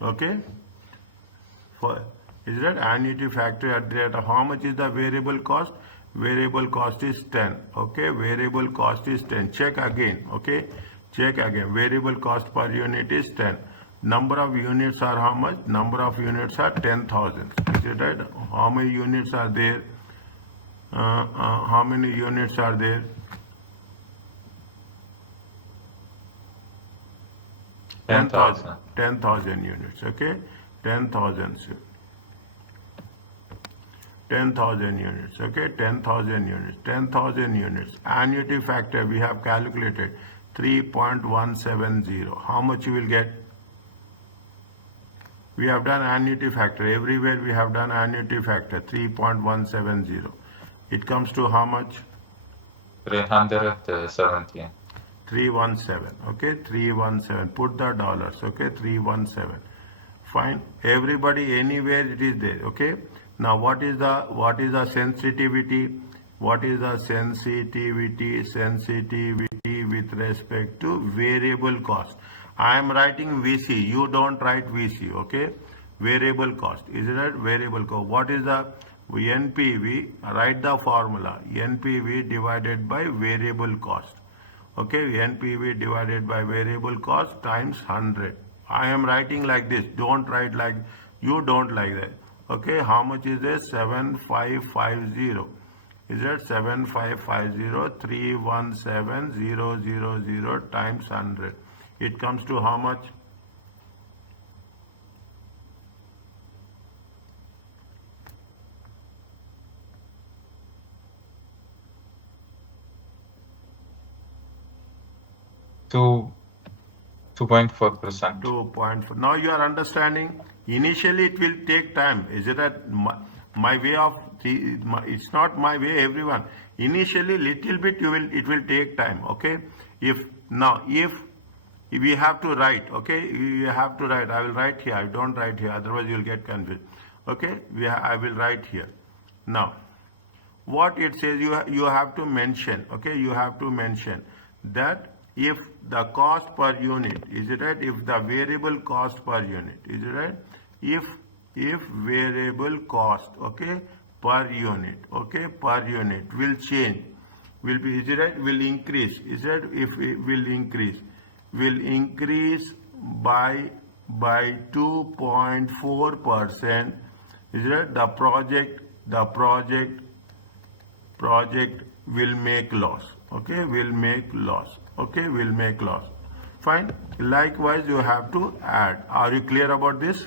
Okay, for is that annuity factor at the rate of how much is the variable cost? Variable cost is 10. Okay, variable cost is 10. Check again. Okay, check again. Variable cost per unit is 10. Number of units are how much? Number of units are 10,000. Is it right? How many units are there? How many units are there? 10,000. 10,000 units. Okay, 10,000. 10,000 units. Okay, 10,000 units. 10,000 units. Annuity factor we have calculated 3.170. How much you will get? We have done annuity factor. Everywhere we have done annuity factor 3.170. It comes to how much? 317. 317. Okay, 317. Put the dollars. Okay, 317. Fine. Everybody, anywhere it is there. Okay. Now what is the sensitivity? What is the sensitivity? Sensitivity with respect to variable cost. I am writing VC. You don't write VC. Okay. Variable cost. Is it right? Variable cost. What is the NPV? Write the formula. NPV divided by variable cost. Okay. NPV divided by variable cost times 100. I am writing like this. Don't write like you don't like that. Okay, how much is this? 7550. Is that 7550? 317000 times 100. It comes to how much? Two 2.4%. 2.4. Now you are understanding. Initially it will take time. Is it that my way of it's not my way, everyone. Initially little bit it will take time. Okay. If we have to write, okay, you have to write. I will write here. I don't write here. Otherwise you will get confused. Okay. I will write here. Now, what it says you have to mention. Okay. You have to mention that if the cost per unit, is it right? If the variable cost per unit, is it right? If variable cost, okay, per unit, okay, per unit will change, will be, is it right? Will increase, is it? If it will increase by 2.4%, is it right? The project will make loss. Okay, will make loss. Okay, will make loss. Fine. Likewise, you have to add. Are you clear about this?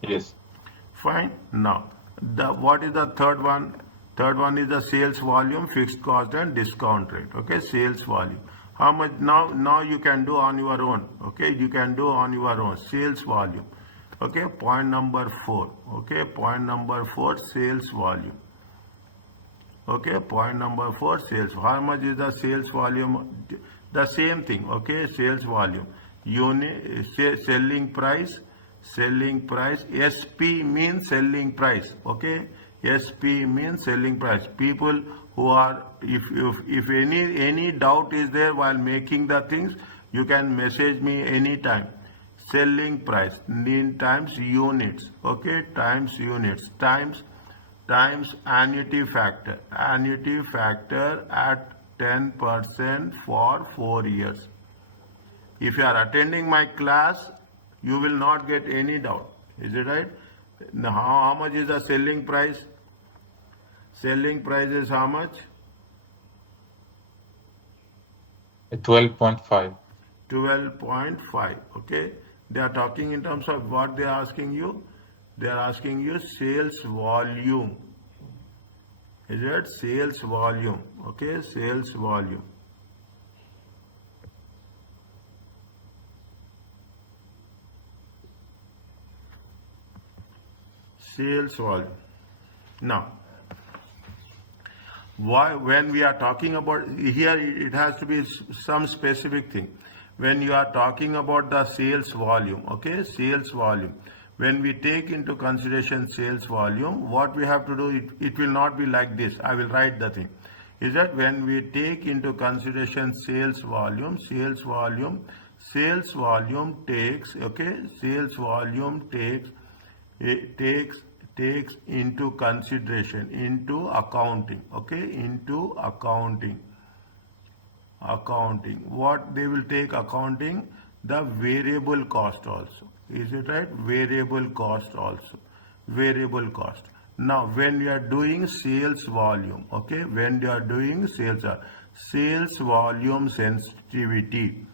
Yes. Fine. Now, what is the third one? Third one is the sales volume, fixed cost, and discount rate. Okay, sales volume. How much now you can do on your own. Okay, you can do on your own. Sales volume. Okay, point number 4. Okay, point number 4, sales volume. Okay, point number 4, sales. How much is the sales volume? The same thing. Okay, sales volume. Unit selling price. SP means selling price. Okay, SP means selling price. People who are, if any doubt is there while making the things, you can message me anytime. Selling price times units. Okay, times units times annuity factor at 10% for 4 years. If you are attending my class, you will not get any doubt. Is it right? Now, how much is the selling price? Selling price is how much? 12.5. 12.5. Okay, they are talking in terms of what they are asking you. They are asking you sales volume. Is it sales volume? Okay, sales volume. Sales volume. Now, when we are talking about here, it has to be some specific thing. When you are talking about the sales volume, okay, sales volume. When we take into consideration sales volume, what we have to do, it will not be like this. I will write the thing. is that when we take into consideration sales volume takes, okay, sales volume takes into consideration, into accounting, okay, into accounting, what they will take accounting, the variable cost also, is it right? Variable cost also, variable cost. Now when you are doing sales volume, okay, when you are doing sales volume sensitivity,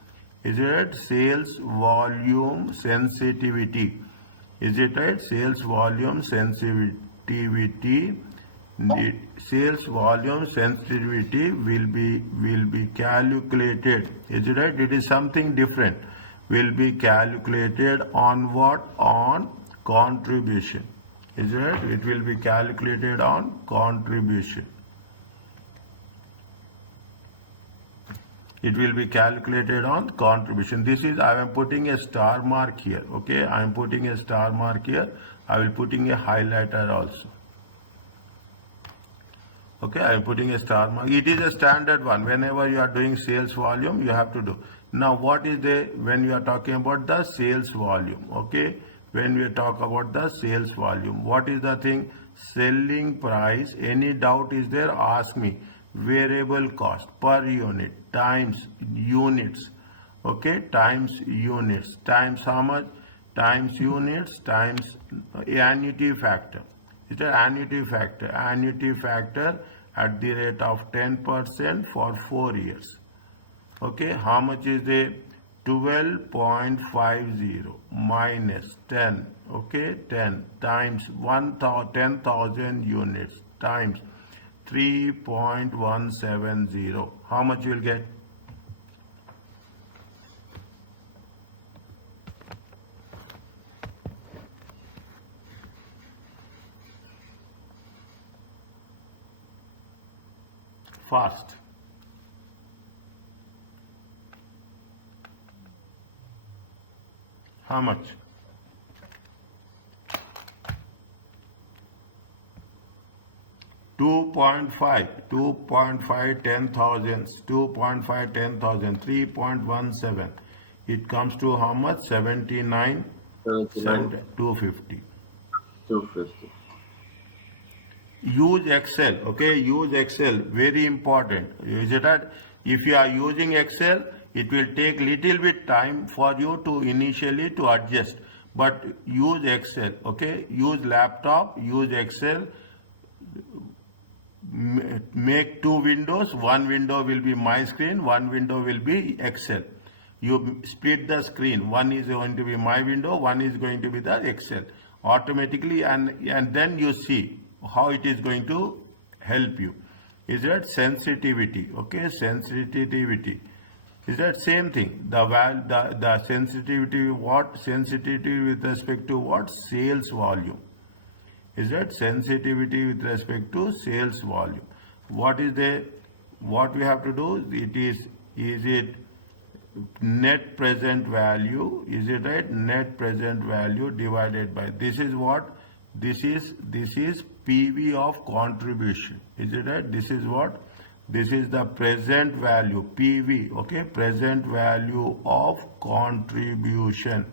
is it right? Sales volume sensitivity, is it right? Sales volume sensitivity, the sales volume sensitivity will be calculated, is it right? It is something different, will be calculated on what? On contribution, is it right? It will be calculated on contribution. It will be calculated on contribution. This is, I am putting a star mark here, okay, I am putting a star mark here, I will putting a highlighter also. Okay, I am putting a star mark. It is a standard one. Whenever you are doing sales volume, you have to do. Now, what is when you are talking about the sales volume? Okay, when we talk about the sales volume, what is the thing? Selling price. Any doubt is there? Ask me. Variable cost per unit times units. Okay, times units times how much? Times units times annuity factor. It's an annuity factor at the rate of 10% for 4 years. Okay, how much is the 12.50 minus 10, okay, 10 times 10,000 units times 3.170. How much you will get? Fast. How much? Two point five, 10,000, 2.5 10,000, 3.17. It comes to how much? 79, 250. 250. Use Excel, okay, use Excel, very important. Is it that if you are using Excel, it will take little bit time for you to initially to adjust, but use Excel, okay, use laptop, use Excel, make 2 windows, one window will be my screen, one window will be Excel. You split the screen, one is going to be my window, one is going to be the Excel automatically, and then you see how it is going to help you. Is that sensitivity? Okay, sensitivity. Is that same thing? The sensitivity, what? Sensitivity with respect to what? Sales volume. Is that sensitivity with respect to sales volume? What is what we have to do? Is it net present value? Is it right? Net present value divided by, this is what? This is PV of contribution. Is it right? This is what? This is the present value, PV, okay? Present value of contribution.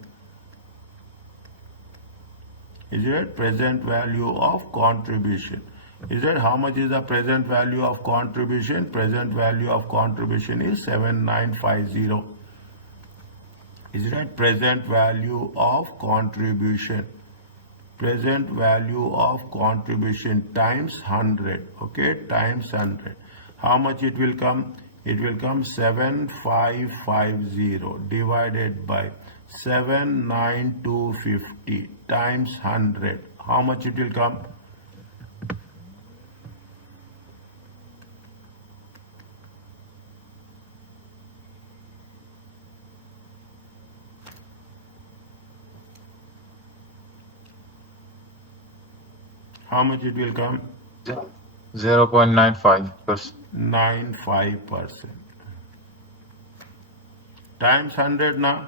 Is it present value of contribution? Is it how much is the present value of contribution? Present value of contribution is 7950. Is it present value of contribution? Present value of contribution times 100, okay, times 100. How much it will come? It will come 7550 divided by 79250 times 100. How much it will come? How much it will come? 0.95%. 95%. Times 100 now.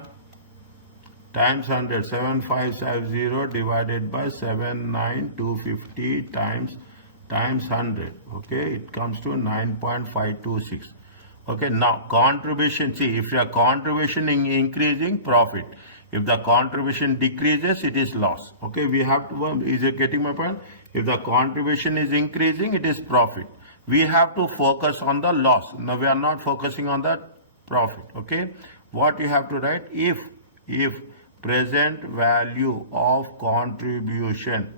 Times 100. 7550 divided by 79250 times times 100, okay, it comes to 9.526. Okay, now contribution, see, if your contribution increasing, profit. If the contribution decreases, it is loss. Okay, we have to, is it getting my point? If the contribution is increasing, it is profit. We have to focus on the loss. Now we are not focusing on the profit. Okay, what you have to write, if present value of contribution,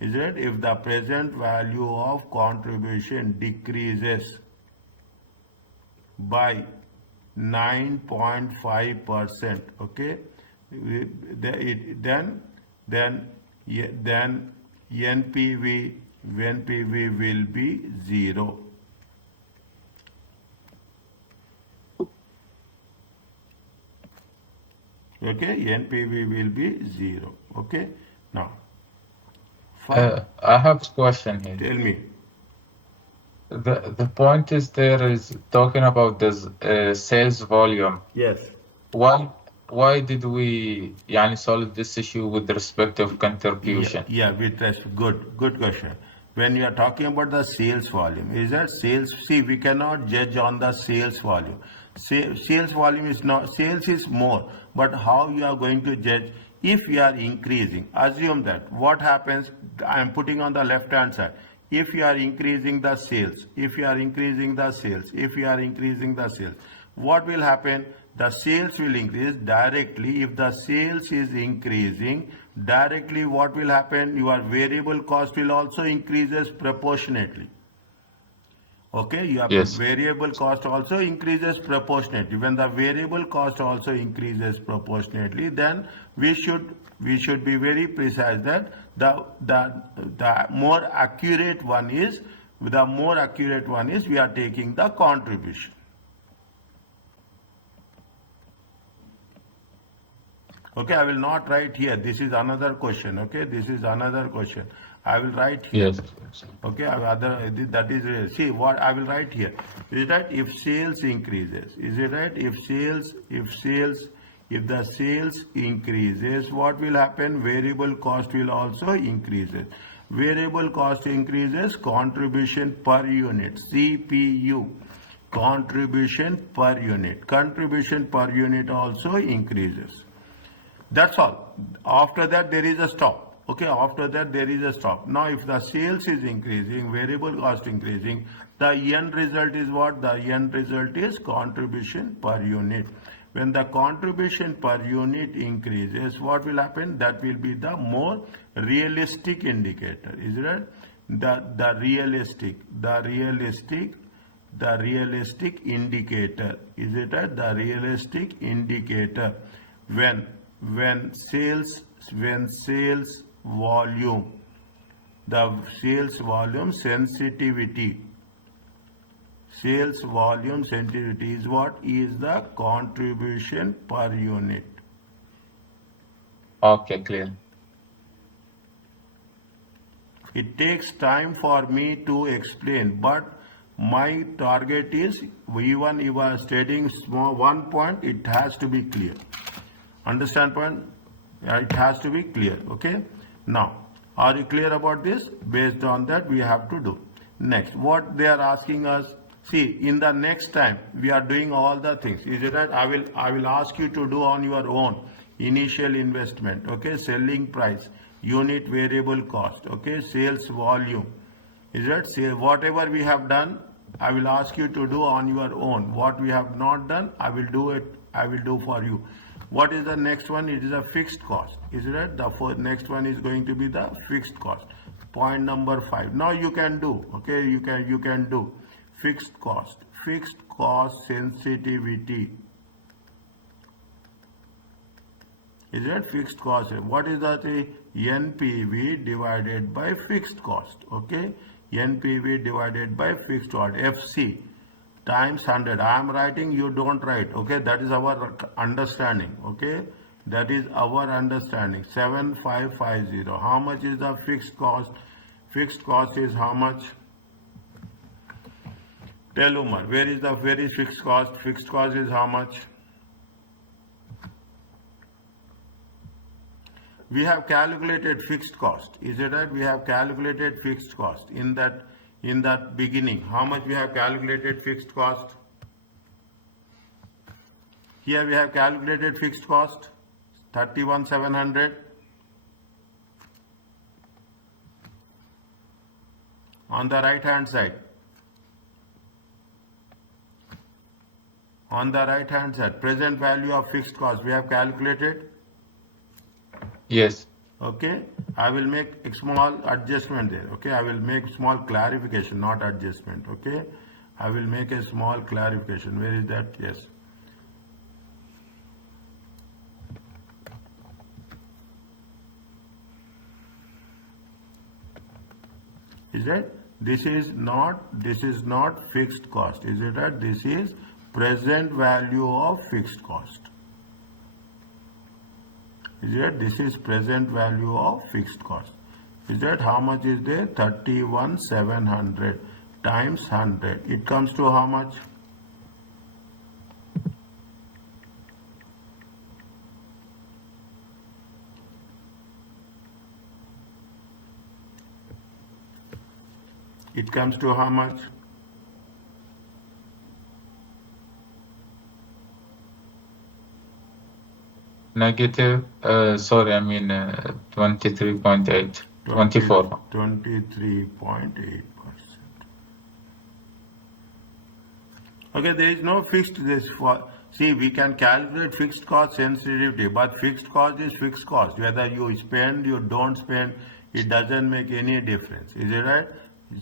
is it, if the present value of contribution decreases by 9.5%, okay, then NPV will be 0. Okay, NPV will be 0. Okay, now fine. I have a question here. Tell me. The point is there is talking about this sales volume. Yes. Why did we solve this issue with respect of contribution? Yeah, with respect. Good question. When you are talking about the sales volume, is that sales? See, we cannot judge on the sales volume. Sales volume is not, sales is more, but how you are going to judge if you are increasing? Assume that what happens, I am putting on the left hand side. If you are increasing the sales, what will happen? The sales will increase directly. If the sales is increasing directly, what will happen? Your variable cost will also increases proportionately. Okay, your Yes. variable cost also increases proportionately. When the variable cost also increases proportionately, then we should be very precise that the more accurate one is we are taking the contribution. Okay, I will not write here. This is another question. Okay, this is another question. I will write here. Yes. Okay, that is, see what I will write here. Is that if sales increases? Is it right? If the sales increases, what will happen? Variable cost will also increases. Variable cost increases, contribution per unit, CPU, contribution per unit also increases. That's all. After that, there is a stop. Okay, after that, there is a stop. Now, if the sales is increasing, variable cost increasing, the end result is what? The end result is contribution per unit. When the contribution per unit increases, what will happen? That will be the more realistic indicator. Is it right? The realistic indicator. Is it right? The realistic indicator. When sales volume, the sales volume sensitivity is what? Is the contribution per unit. Okay, clear. It takes time for me to explain, but my target is, even if you are stating small one point, it has to be clear. Understand point? It has to be clear. Okay, now are you clear about this? Based on that, we have to do next what they are asking us. See, in the next time we are doing all the things. Is it right? I will ask you to do on your own. Initial investment, okay, selling price, unit variable cost, okay, sales volume. Is that, say, whatever we have done, I will ask you to do on your own. What we have not done, I will do for you. What is the next one? It is a fixed cost. Is it right? The next one is going to be the fixed cost. Point number 5. Now you can do, okay, you can do fixed cost sensitivity. Is that fixed cost? What is that? NPV divided by fixed cost. Okay, NPV divided by fixed cost. FC times 100. I am writing, you don't write. Okay, that is our understanding. Okay, that is our understanding. 7550. How much is the fixed cost? Fixed cost is how much? Tell Umar, where is fixed cost? Fixed cost is how much? we have calculated fixed cost. Is it right? We have calculated fixed cost in that beginning. How much we have calculated fixed cost? Here we have calculated fixed cost 31,700. On the right hand side. On the right hand side, present value of fixed cost we have calculated. Yes. Okay, I will make a small adjustment there. Okay, I will make small clarification, not adjustment. Okay, I will make a small clarification. Where is that? Yes. Is it? This is not fixed cost. Is it right? This is present value of fixed cost. Is it? This is present value of fixed cost. Is that how much is there? 31,700 times 100. It comes to how much? It comes to how much? Negative, sorry, I mean 23.8, 24. 23.8%. Okay, there is no fixed this for, see, we can calculate fixed cost sensitivity, but fixed cost is fixed cost. Whether you spend, you don't spend, it doesn't make any difference. Is it right?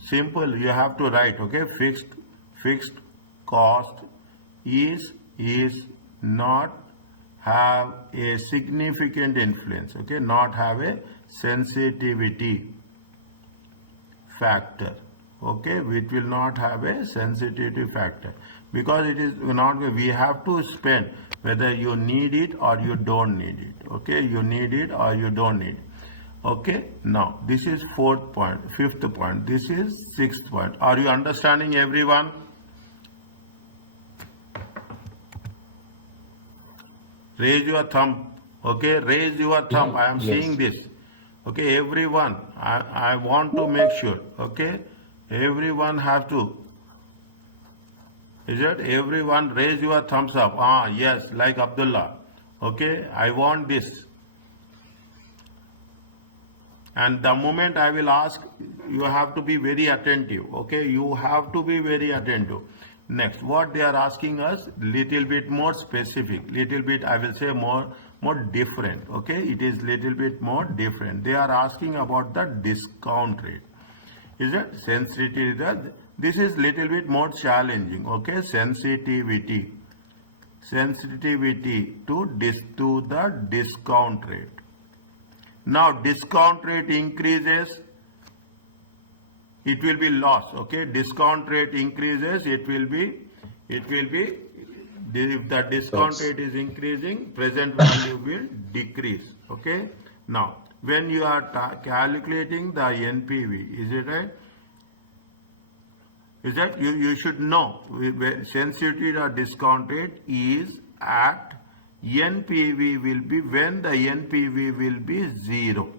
Simple, you have to write, okay, fixed cost is not have a significant influence, okay, not have a sensitivity factor, okay, it will not have a sensitivity factor because it is not, we have to spend whether you need it or you don't need it, okay, you need it or you don't need it. Okay, now this is fourth point, fifth point, this is sixth point. Are you understanding, everyone? Raise your thumb. Okay, raise your thumb. I am Yes. seeing this. Okay, everyone, I want to make sure. Okay, everyone have to. Is it? Everyone raise your thumbs up. Ah, yes, like Abdullah. Okay, I want this. And the moment I will ask, you have to be very attentive. Okay, you have to be very attentive. Next, what they are asking us, little bit more specific, little bit, I will say more different. Okay, it is little bit more different. They are asking about the discount rate. Is it sensitivity? This is little bit more challenging. Okay, sensitivity to the discount rate. Now discount rate increases, it will be loss. Okay, discount rate increases, it will be if the discount rate is increasing, present value will decrease. Okay, now when you are calculating the NPV, is it right? Is that you should know sensitivity or discount rate is at NPV will be when the NPV will be 0.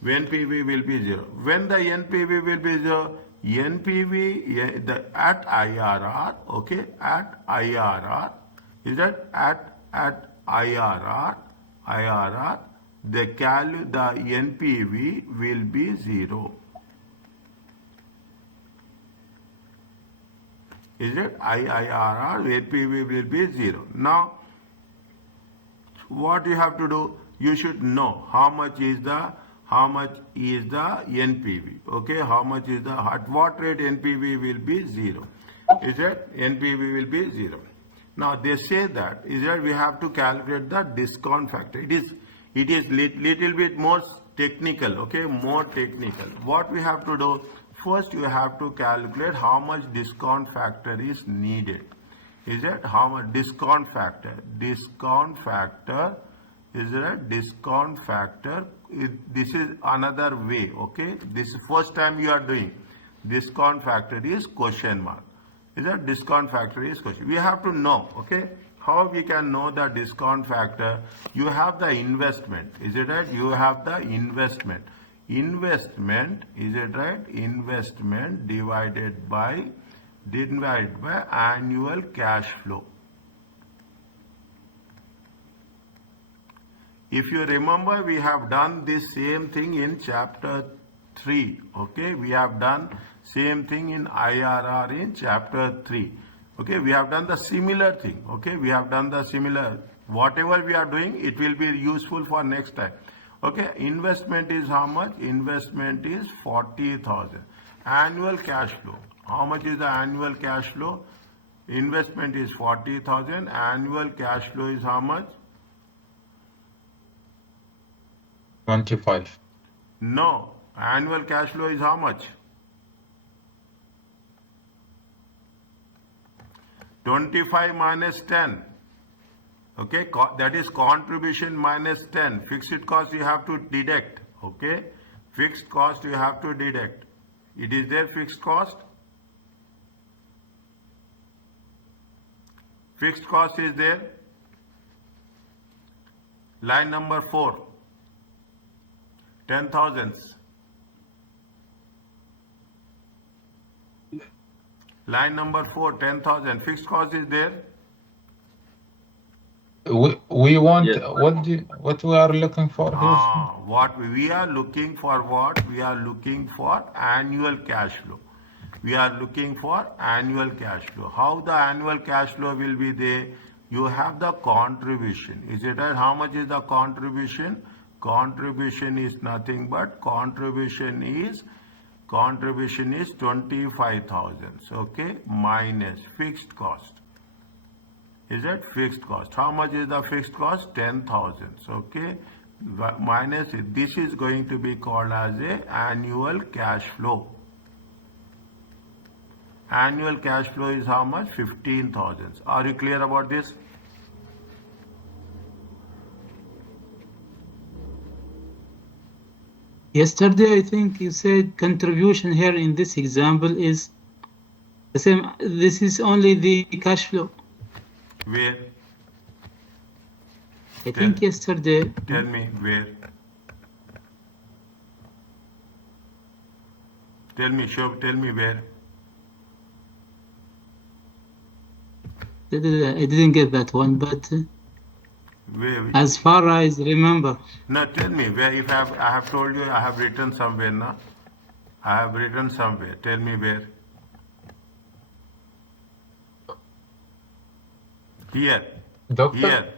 When NPV will be 0. When the NPV will be 0, NPV at IRR, okay, at IRR, is that at IRR, the NPV will be 0. Is it? IRR, NPV will be 0. Now, what you have to do, you should know how much is the NPV. Okay, how much is the, at what rate NPV will be 0. Is it? NPV will be 0. Now they say that is that we have to calculate the discount factor. It is little bit more technical. Okay, more technical. What we have to do, first you have to calculate how much discount factor is needed. Is that how much discount factor? Discount factor is a discount factor. This is another way. Okay, this is first time you are doing. Discount factor is question mark. Is that discount factor is question? We have to know. Okay, How we can know the discount factor? You have the investment, is it right? You have the investment. Investment, is it right? Investment divided by annual cash flow. If you remember, we have done this same thing in chapter 3. Okay, we have done same thing in IRR in chapter 3. Okay, we have done the similar thing. Okay, we have done the similar. Whatever we are doing, it will be useful for next time. Okay, investment is how much? Investment is 40,000. Annual cash flow. How much is the annual cash flow? Investment is 40,000. Annual cash flow is how much? 25. No, annual cash flow is how much? 25 minus 10. Okay, that is contribution minus 10. Fixed cost you have to deduct. Okay, fixed cost you have to deduct. It is there, fixed cost. Fixed cost is there. Line number 4. 10,000. Line number 4, 10,000. Fixed cost is there. We want Yes. what we are looking for here? What we are looking for? What we are looking for? Annual cash flow. We are looking for annual cash flow. How the annual cash flow will be there? You have the contribution. Is it right? How much is the contribution? Contribution is nothing but contribution is 25,000. Okay, minus fixed cost. Is that fixed cost? How much is the fixed cost? 10,000. Okay, minus it. This is going to be called as a annual cash flow. Annual cash flow is how much? 15,000. Are you clear about this? Yesterday, I think you said contribution here in this example is the same. This is only the cash flow. Where? I think yesterday. Tell me where. Tell me, tell me where. I didn't get that one, but Where? as far as remember. No, tell me where. If I have told you, I have written somewhere. No, I have written somewhere. Tell me where. Here. Doctor? Here.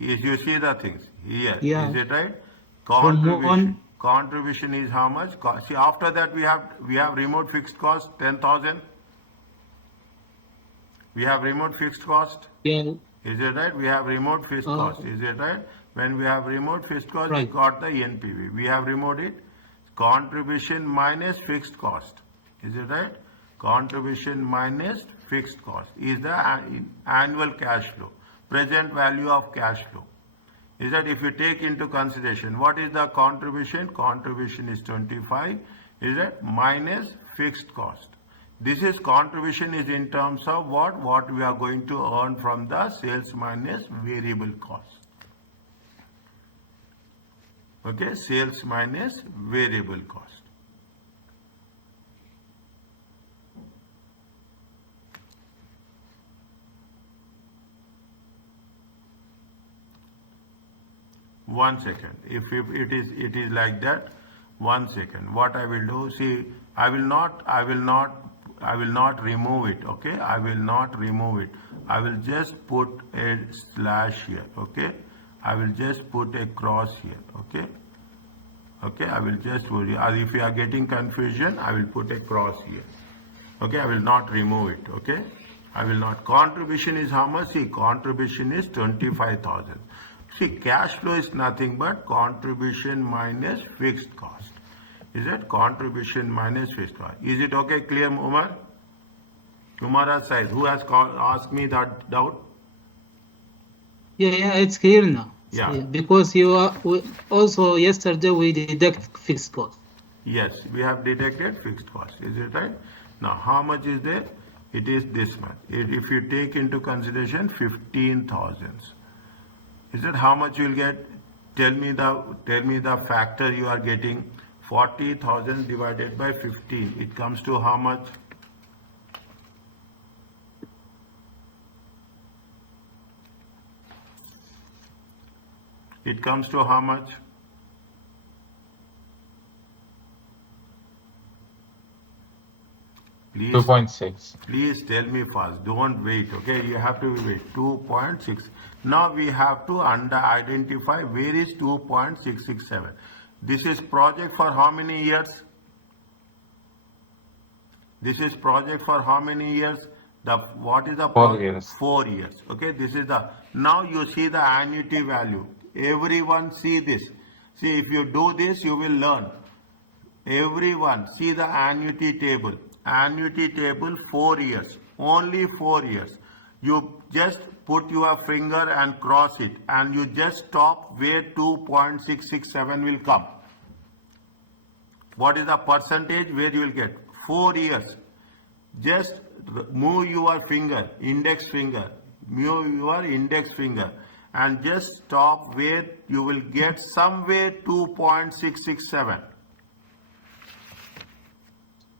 Is you see the things here. Yeah. Is it right? From Contribution. one- Contribution is how much? See, after that we have remote fixed cost 10,000. We have remote fixed cost. Yeah. Is it right? We have remote fixed cost. Is it right? When we have remote fixed cost, we Right. got the NPV. We have removed it. Contribution minus fixed cost. Is it right? Contribution minus fixed cost is the annual cash flow, present value of cash flow. Is that if you take into consideration, what is the contribution? Contribution is 25. Is that minus fixed cost? This is contribution is in terms of what? What we are going to earn from the sales minus variable cost. Okay, sales minus variable cost. One second. If it is like that, 1 second. What I will do? See, I will not remove it. Okay, I will not remove it. I will just put a slash here. Okay, I will just put a cross here. Okay. Okay, I will just put it. If you are getting confusion, I will put a cross here. Okay, I will not remove it. Okay, I will not. Contribution is how much? See, contribution is 25,000. See, cash flow is nothing but contribution minus fixed cost. Is it contribution minus fixed cost? Is it okay? Clear, Umar? Umar side. Who has asked me that doubt? Yeah, it's clear now. It's Yeah. clear. Because also yesterday we deduct fixed cost. Yes, we have deducted fixed cost. Is it right? Now, how much is there? It is this much. If you take into consideration 15,000, is that how much you will get? Tell me the factor you are getting. 40,000 divided by 15. It comes to how much? It comes to how much? Please, 2.6. please tell me fast. Don't wait, okay? You have to wait. 2.6. Now we have to identify where is 2.667. This is project for how many years? This is project for how many years? What is the 4 years. 4 years. Okay, this is the, now you see the annuity value. Everyone see this. See, if you do this, you will learn. Everyone see the annuity table. Annuity table 4 years. Only 4 years. You just put your finger and cross it, and you just stop where 2.667 will come. What is the percentage where you will get? 4 years. Just move your finger, index finger, move your index finger, and just stop where you will get somewhere 2.667.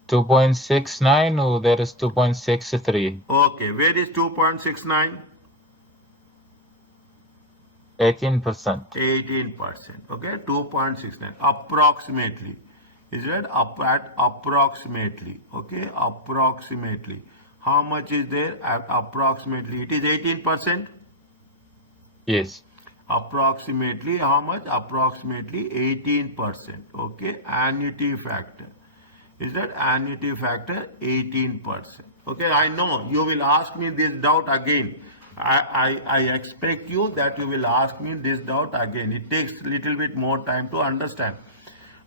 2.69, or there is 2.63. Okay, where is 2.69? 18%. 18%. Okay, 2.69 approximately. Is it up at approximately? Okay, approximately. How much is there? Approximately. It is 18%. Yes. Approximately how much? Approximately 18%. Okay, annuity factor. Is that annuity factor 18%? Okay, I know you will ask me this doubt again. I expect you that you will ask me this doubt again. It takes little bit more time to understand.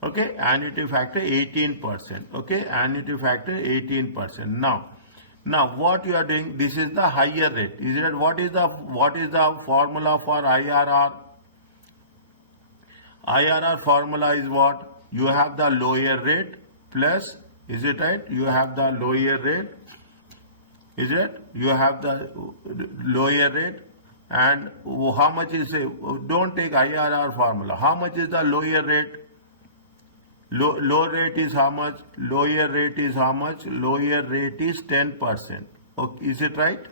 Okay, annuity factor 18%. Okay, annuity factor 18%. Now what you are doing? This is the higher rate. Is it what is the formula for IRR? IRR formula is what? You have the lower rate plus, is it right? You have the lower rate. Is it? You have the lower rate, and how much is it? Don't take IRR formula. How much is the lower rate? Low rate is how much? Lower rate is how much? Lower rate is 10%. Okay, is it right?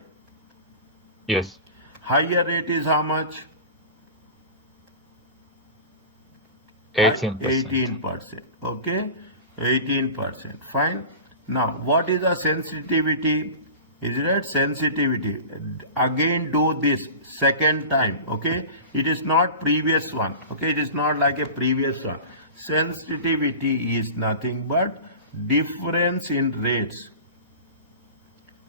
Yes. Higher rate is how much? 18%. 18%. Okay, 18%. Fine. Now, what is the sensitivity? Is it right? Sensitivity. Again, do this second time. Okay, it is not previous one. Okay, it is not like a previous one. Sensitivity is nothing but difference in rates.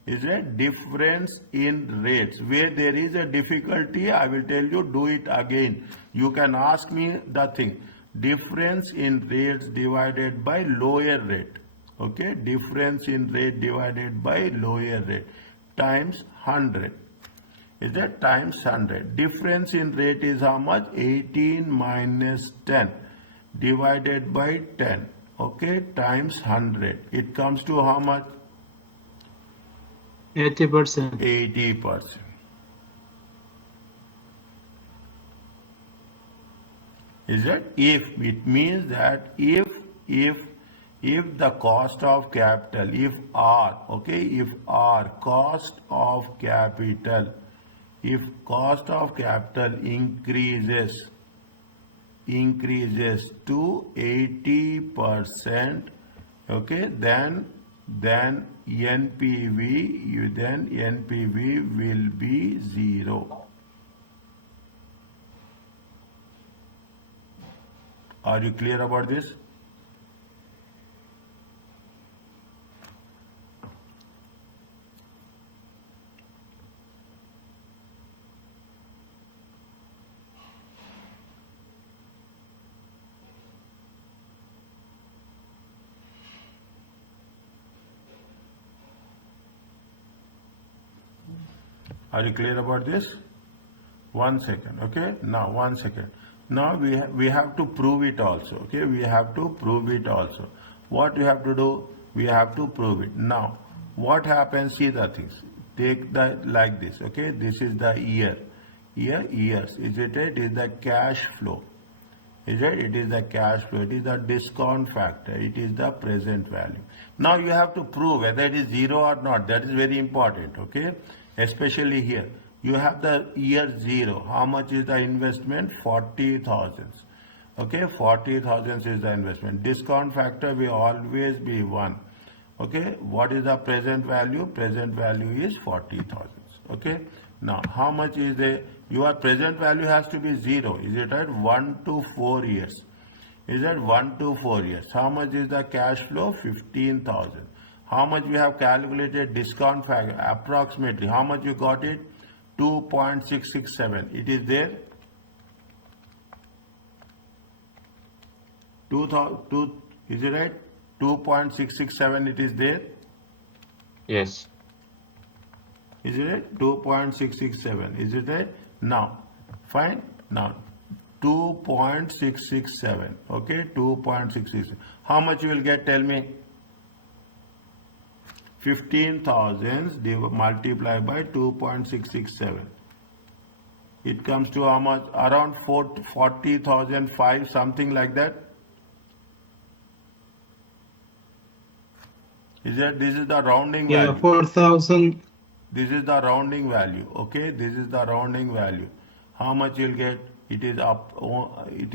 Is a difference in rates. Where there is a difficulty, I will tell you, do it again. You can ask me the thing. Difference in rates divided by lower rate. Okay, difference in rate divided by lower rate times 100. Is that times 100? Difference in rate is how much? 18 minus 10 divided by 10. Okay, times 100. It comes to how much? 80%. 80%. Is that if? It means that if the cost of capital, if R, okay, if R, cost of capital, if cost of capital increases to 80%, okay, then NPV will be 0. Are you clear about this? Are you clear about this? 1 second, okay? Now, 1 second. Now we have to prove it also, okay? We have to prove it also. What we have to do? We have to prove it. Now, what happens? See the things. Take the like this. Okay, this is the year. Years. Is it? It is the cash flow. Is it? It is the cash flow. It is the discount factor. It is the present value. Now you have to prove whether it is zero or not. That is very important. Okay, especially here. You have the year zero. How much is the investment? 40,000. Okay, 40,000 is the investment. Discount factor will always be 1. Okay, what is the present value? Present value is 40,000. Okay, now how much is the your present value has to be 0? Is it right? 1 to 4 years. Is that 1 to 4 years? How much is the cash flow? 15,000. How much we have calculated discount factor approximately? How much you got it? 2.667. It is there. 2,000. Is it right? 2.667. It is there. Yes. Is it right? 2.667. Is it right? Now, fine. Now, 2.667. Okay, 2.667. How much you will get? Tell me. 15,000 multiplied by 2.667. It comes to how much? Around 40,005, something like that. Is that this is the rounding Yeah, value? 4,000. This is the rounding value. Okay, this is the rounding value. How much you'll get? It is up. It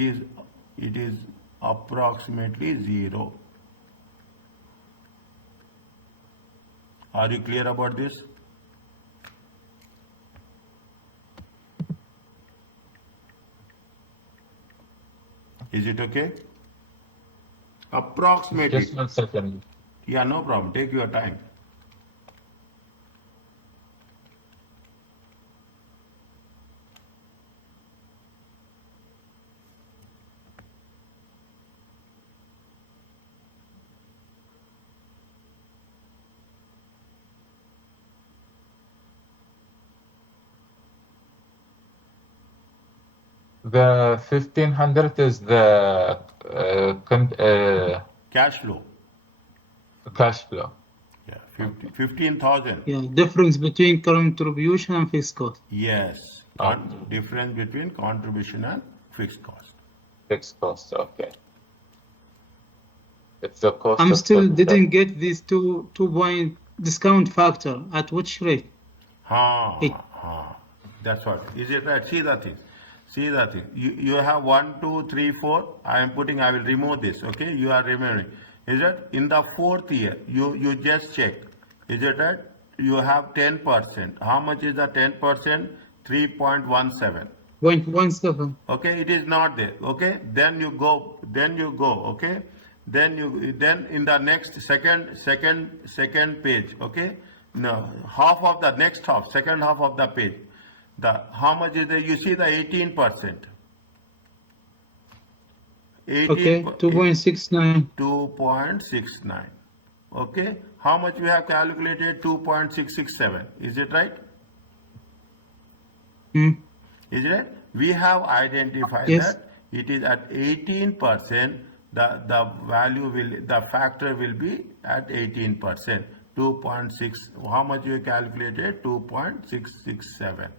is approximately 0. Are you clear about this? Is it okay? Approximately. Just 1 second. Yeah, no problem. Take your time. The 1,500 is the Cash flow. cash flow. Yeah, 15,000. Yeah, difference between contribution and fixed cost. Yes. Okay. Difference between contribution and fixed cost. Fixed cost. Okay. It's the cost I'm of still the didn't get this 2 point discount factor. At which rate? It. That's what. Is it right? See the thing. See the thing. You have 1, 2, 3, 4. I am putting. I will remove this. Okay. You are remembering. Is it in the 4th year? You just check. Is it right? You have 10%. How much is the 10%? 3.17. 0.17. Okay, it is not there. Okay, then you go. Okay, then in the next second page. Okay, no, half of the next half, second half of the page. The how much is there? You see the 18%. Okay, 2.69. 2.69. Okay, how much we have calculated? 2.667. Is it right? Hmm. Is it right? We have identified Yes. that it is at 18%. The value will, the factor will be at 18%. 2.6. How much you calculated? 2.667.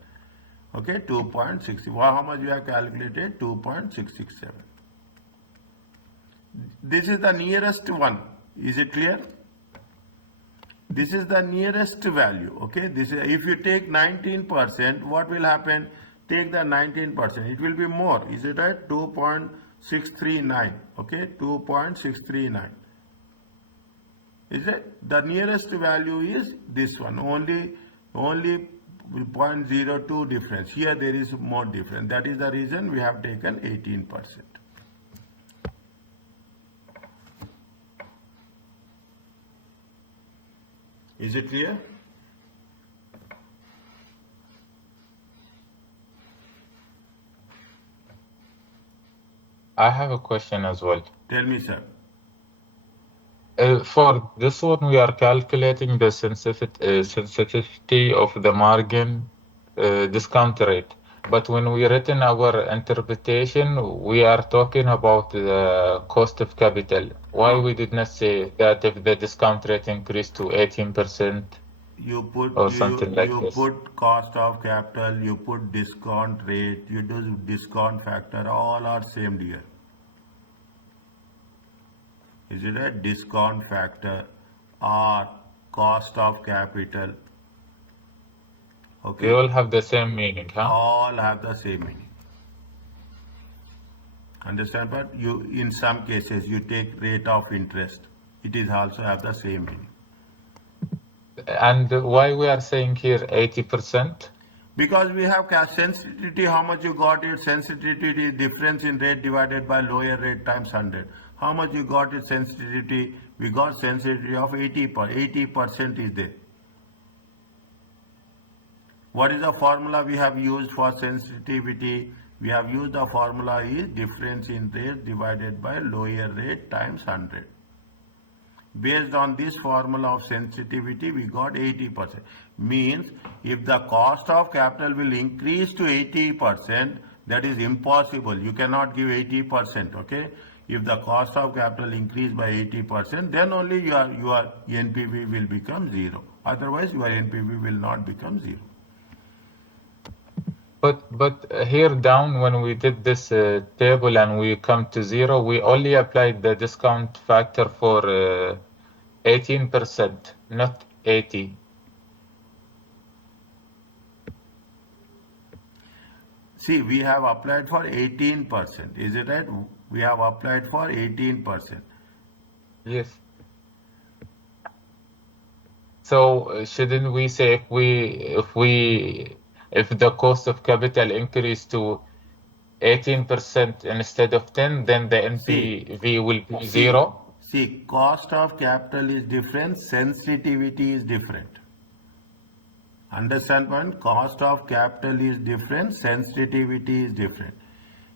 Okay, 2.60. How much you have calculated? 2.667. This is the nearest one. Is it clear? This is the nearest value. Okay, this is, if you take 19%, what will happen? Take the 19%. It will be more. Is it right? 2.639. Okay, 2.639. Is it? The nearest value is this one. Only 0.02 difference. Here there is more difference. That is the reason we have taken 18%. Is it clear? I have a question as well. Tell me, sir. For this one, we are calculating the sensitivity of the margin discount rate. But when we written our interpretation, we are talking about the cost of capital. Why we did not say that if the discount rate increased to 18% You put or something like you this? put cost of capital, you put discount rate, you do discount factor, all are same dear. Is it a discount factor or cost of capital? They Okay, all have the same meaning, huh? all have the same meaning. Understand? But you, in some cases, you take rate of interest. It is also have the same meaning. And why we are saying here 80%? Because we have cash sensitivity, how much you got it, sensitivity is difference in rate divided by lower rate times 100. How much you got it sensitivity? We got sensitivity of 80% is there. What is the formula we have used for sensitivity? We have used the formula is difference in rate divided by lower rate times 100. Based on this formula of sensitivity, we got 80%. Means if the cost of capital will increase to 80%, that is impossible. You cannot give 80%, okay? If the cost of capital increase by 80%, then only your NPV will become zero. Otherwise, your NPV will not become zero. But here down when we did this table and we come to zero, we only applied the discount factor for 18%, not 80. See, we have applied for 18%. Is it right? We have applied for 18%. Yes. So shouldn't we say if the cost of capital increased to 18% instead of 10, then the NPV will be zero? See, cost of capital is different, sensitivity is different. Understand one? Cost of capital is different, sensitivity is different.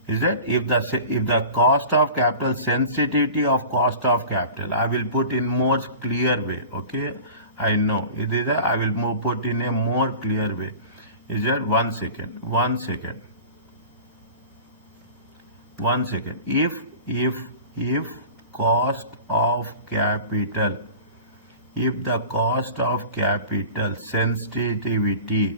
Is that if the cost of capital, sensitivity of cost of capital, I will put in more clear way, okay? I know it is I will put in a more clear way. Is that 1 second? 1 second. 1 second. If cost of capital, if the cost of capital sensitivity,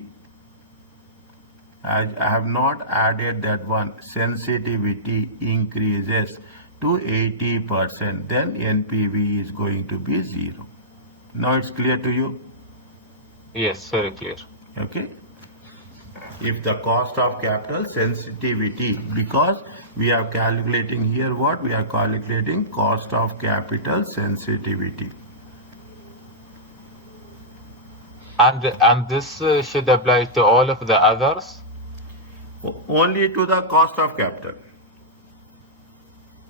I have not added that one, sensitivity increases to 80%, then NPV is going to be zero. Now it's clear to you? Yes, very clear. Okay. If the cost of capital sensitivity, because we are calculating here what? We are calculating cost of capital sensitivity. And this should apply to all of the others? Only to the cost of capital.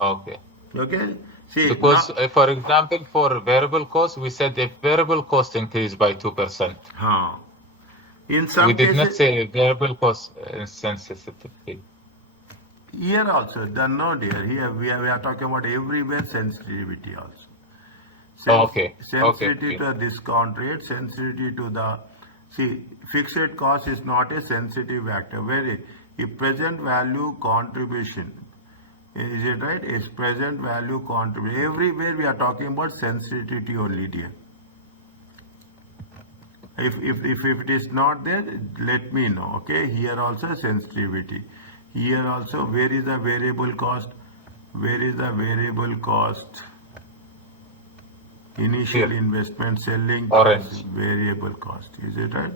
Okay. Okay. See, Because, now, for example, for variable cost, we said if variable cost increased by 2%. In some We did cases, not say variable cost sensitivity. here also, no dear, here we are talking about everywhere sensitivity also. Okay. Sensitivity Okay. to the discount rate, sensitivity to the, see, fixed cost is not a sensitive factor. Where if present value contribution, is it right? Is present value contribution. Everywhere we are talking about sensitivity only, dear. If it is not there, let me know. Okay, here also sensitivity. Here also, where is the variable cost? Where is the variable cost? Initial Here. investment, selling Orange. cost, variable cost. Is it right?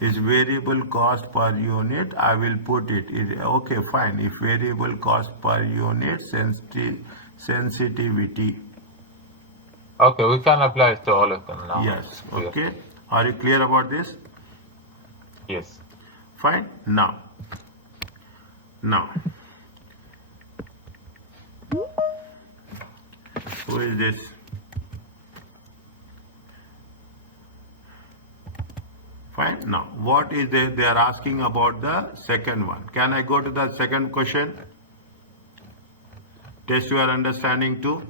Is variable cost per unit? I will put it. Okay, fine. If variable cost per unit, sensitivity. Okay, we can apply it to all of them now. Yes. Okay. Are you clear about this? Yes. Fine. Now. Who is this? Fine. Now, what is there? They are asking about the second one. Can I go to the second question? Test your understanding too.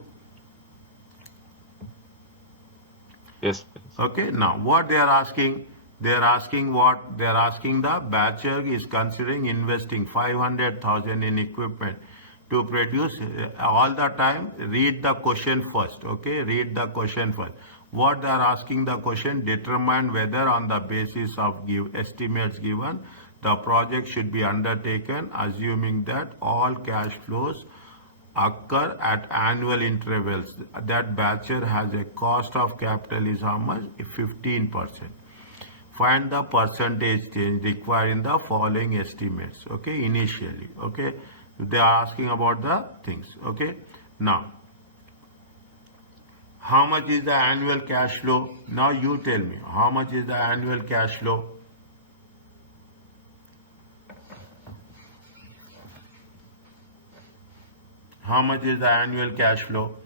Yes, please. Okay. Now, what they are asking? They're asking what? They're asking the batcher is considering investing 500,000 in equipment to produce all the time. Read the question first, okay? Read the question first. What they're asking the question, determine whether on the basis of estimates given, the project should be undertaken, assuming that all cash flows occur at annual intervals. That batcher has a cost of capital is how much? 15%. Find the percentage change required in the following estimates, okay, initially, okay. They are asking about the things, okay. Now, how much is the annual cash flow? Now you tell me, how much is the annual cash flow? How much is the annual cash flow?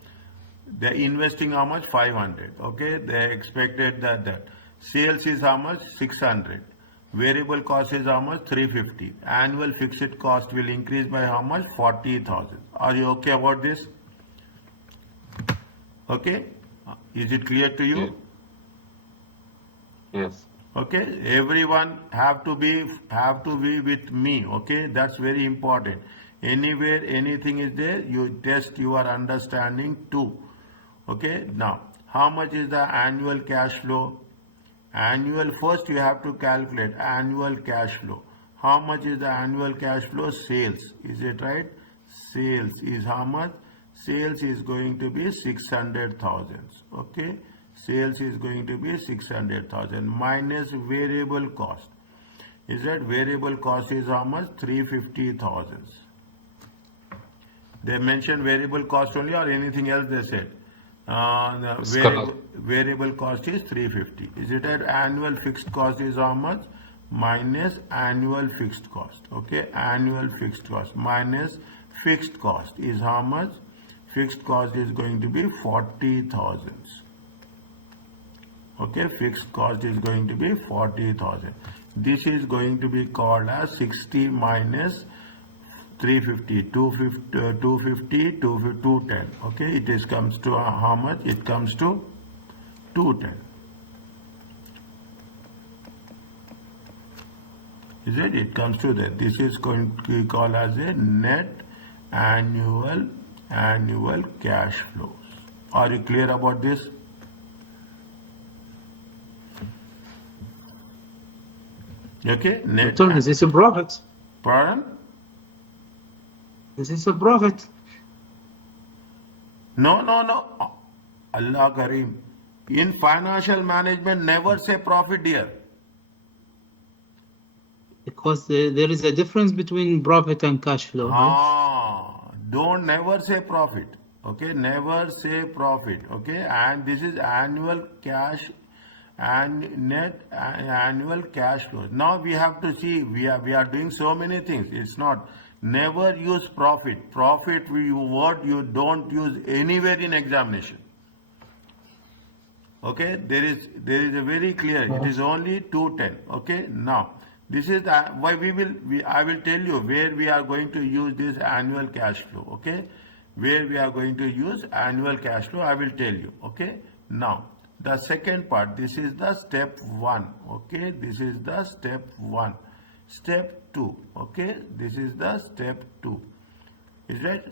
They're investing how much? 500, okay. They expected that. Sales is how much? 600. Variable cost is how much? 350. Annual fixed cost will increase by how much? 40,000. Are you okay about this? Okay? Is it clear to you? Yes. Okay? Everyone have to be with me. Okay? That's very important. Anywhere anything is there, you test your understanding too. Okay? Now, how much is the annual cash flow? Annual, first you have to calculate annual cash flow. How much is the annual cash flow? Sales. Is it right? Sales is how much? Sales is going to be 600,000. Okay? Sales is going to be 600,000 minus variable cost. Is that variable cost is how much? 350,000. They mentioned variable cost only or anything else they said? Variable cost is 350. Is it at annual fixed cost is how much? Minus annual fixed cost. Okay, annual fixed cost minus fixed cost is how much? Fixed cost is going to be 40,000. Okay, fixed cost is going to be 40,000. This is going to be called as 60 minus 350, 250, 210. Okay, it is comes to how much? It comes to 210. Is it? It comes to that. This is going to be called as a net annual cash flows. Are you clear about this? Okay, net. Doctor, this is a profit. Pardon? This is a profit. No. Allah Kareem. In financial management, never say profit here. Because there is a difference between profit and cash flow. Right? Don't never say profit. Okay, never say profit. Okay, and this is annual cash and net annual cash flow. Now we have to see, we are doing so many things. It's not. Never use profit. Profit word you don't use anywhere in examination. Okay, there is a very clear. It is only 210. Okay, now this is why I will tell you where we are going to use this annual cash flow. Okay, where we are going to use annual cash flow, I will tell you. Okay, now the second part. This is the step 1. Okay, this is the step 1. Step 2. Okay, this is the step 2. Is right?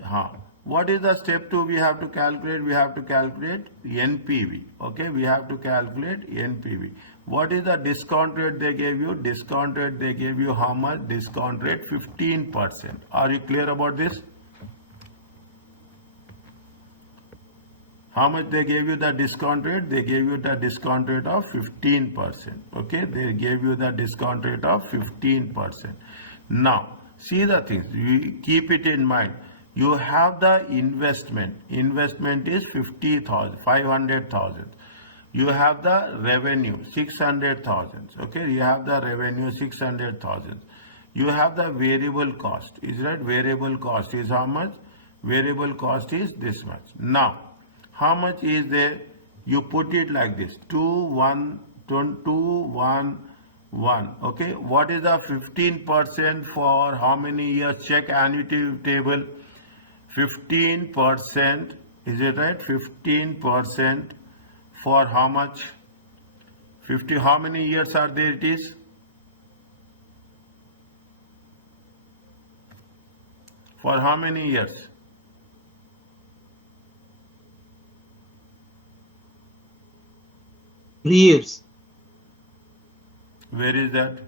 What is the step 2 we have to calculate? We have to calculate NPV. Okay, we have to calculate NPV. What is the discount rate they gave you? Discount rate they gave you how much? Discount rate 15%. Are you clear about this? How much they gave you the discount rate? They gave you the discount rate of 15%. Okay, they gave you the discount rate of 15%. Now, see the things. You keep it in mind. You have the investment. Investment is 50,000, 500,000. You have the revenue 600,000. Okay, you have the revenue 600,000. You have the variable cost. Is that variable cost is how much? Variable cost is this much. Now, how much is there? You put it like this: 2, 1, 2, 1, 1. Okay, what is the 15% for how many years? Check annuity table. 15%, is it right? 15% for how much? 50, how many years are there it is? For how many years? Years. Where is that?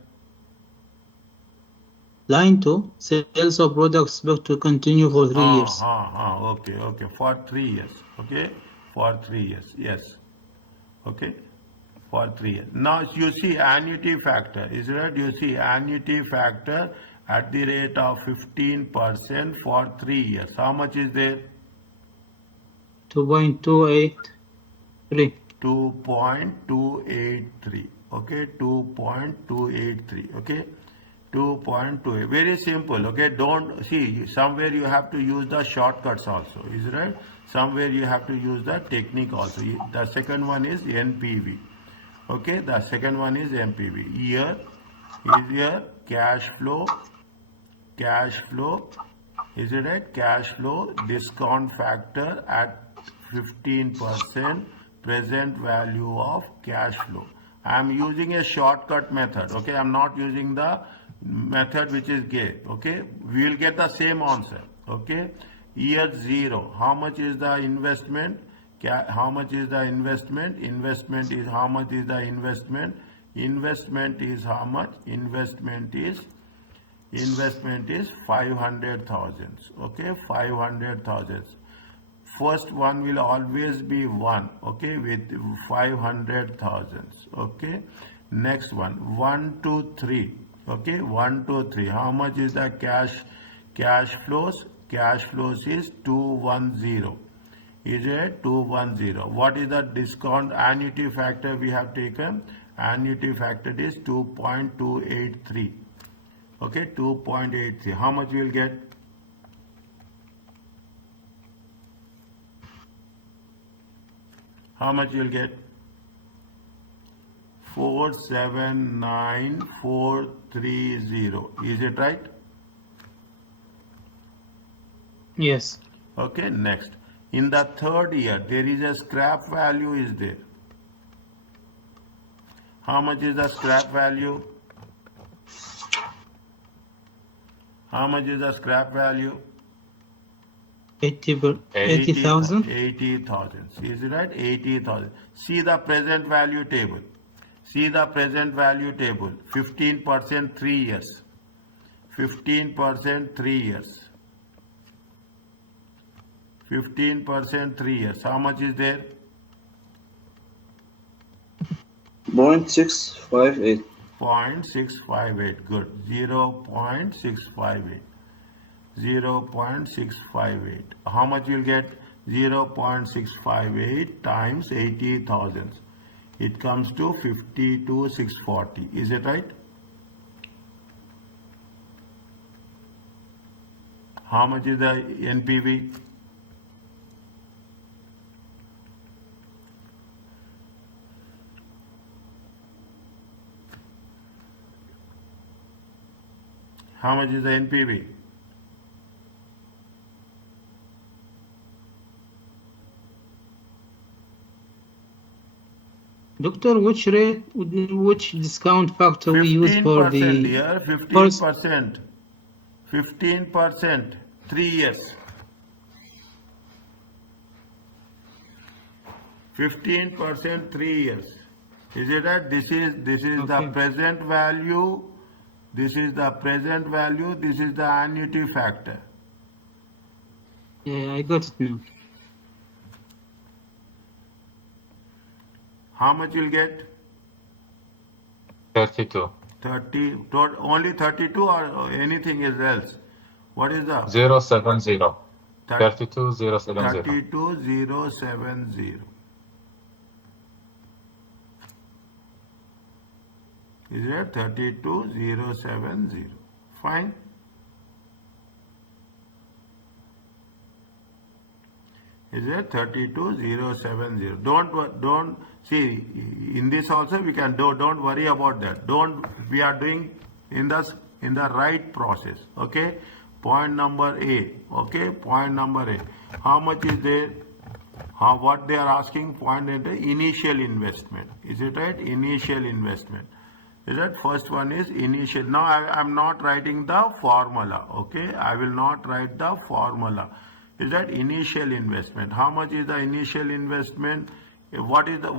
Line 2, sales of products expect to continue for 3 years. Okay, for 3 years, okay, for 3 years, yes, okay, for 3 years. Now you see annuity factor, is right? You see annuity factor at the rate of 15% for 3 years. How much is there? 2.283. 2.283, okay, 2.283, okay, 2.2. Very simple, okay. Don't see, somewhere you have to use the shortcuts also, is right? Somewhere you have to use the technique also. The second one is NPV, okay. The second one is NPV. Here is your cash flow, is it right? Cash flow discount factor at 15% present value of cash flow. I am using a shortcut method, okay. I am not using the method which is gave, okay. We will get the same answer, okay. Year 0, how much is the investment? How much is the investment? Investment is how much is the investment? Investment is how much? Investment is 500,000, okay, 500,000. First one will always be 1, okay, with 500,000, okay. Next one, 1, 2, 3, okay, 1, 2, 3. How much is the cash flows? Cash flows is 210. Is it 210? What is the discount annuity factor we have taken? Annuity factor is 2.283. Okay, 2.83. How much you will get? How much you will get? 479,430. Is it right? Yes. Okay, next. In the third year, there is a scrap value is there. How much is the scrap value? How much is the scrap value? 80,000. 80,000. Is it right? 80,000. See the present value table. See the present value table. 15% 3 years. 15% 3 years. 15% 3 years. How much is there? 0.658. 0.658. Good. 0.658. 0.658. How much you will get? 0.658 times 80,000. It comes to 52,640. Is it right? How much is the NPV? How much is the NPV? Doctor, which discount factor we use for 15%, the dear, first? 15%. 15%, 3 years. 15%, 3 years. Is it right? This is Okay. the present value. This is the present value. This is the annuity factor. Yeah, I got it now. How much you'll get? 32. 30. Only 32 or anything is else? What is the? 070. Thir- 32070. 32070. Is it 32070? Fine. Is it 32070? Don't see in this also we can do. Don't worry about that. We are doing in the right process. Okay. Point number A. Okay. Point number A. How much is there? What they are asking point is the initial investment. Is it right? Initial investment. Is that first one is initial. Now I am not writing the formula. Okay, I will not write the formula. Is that initial investment? How much is the initial investment? What is the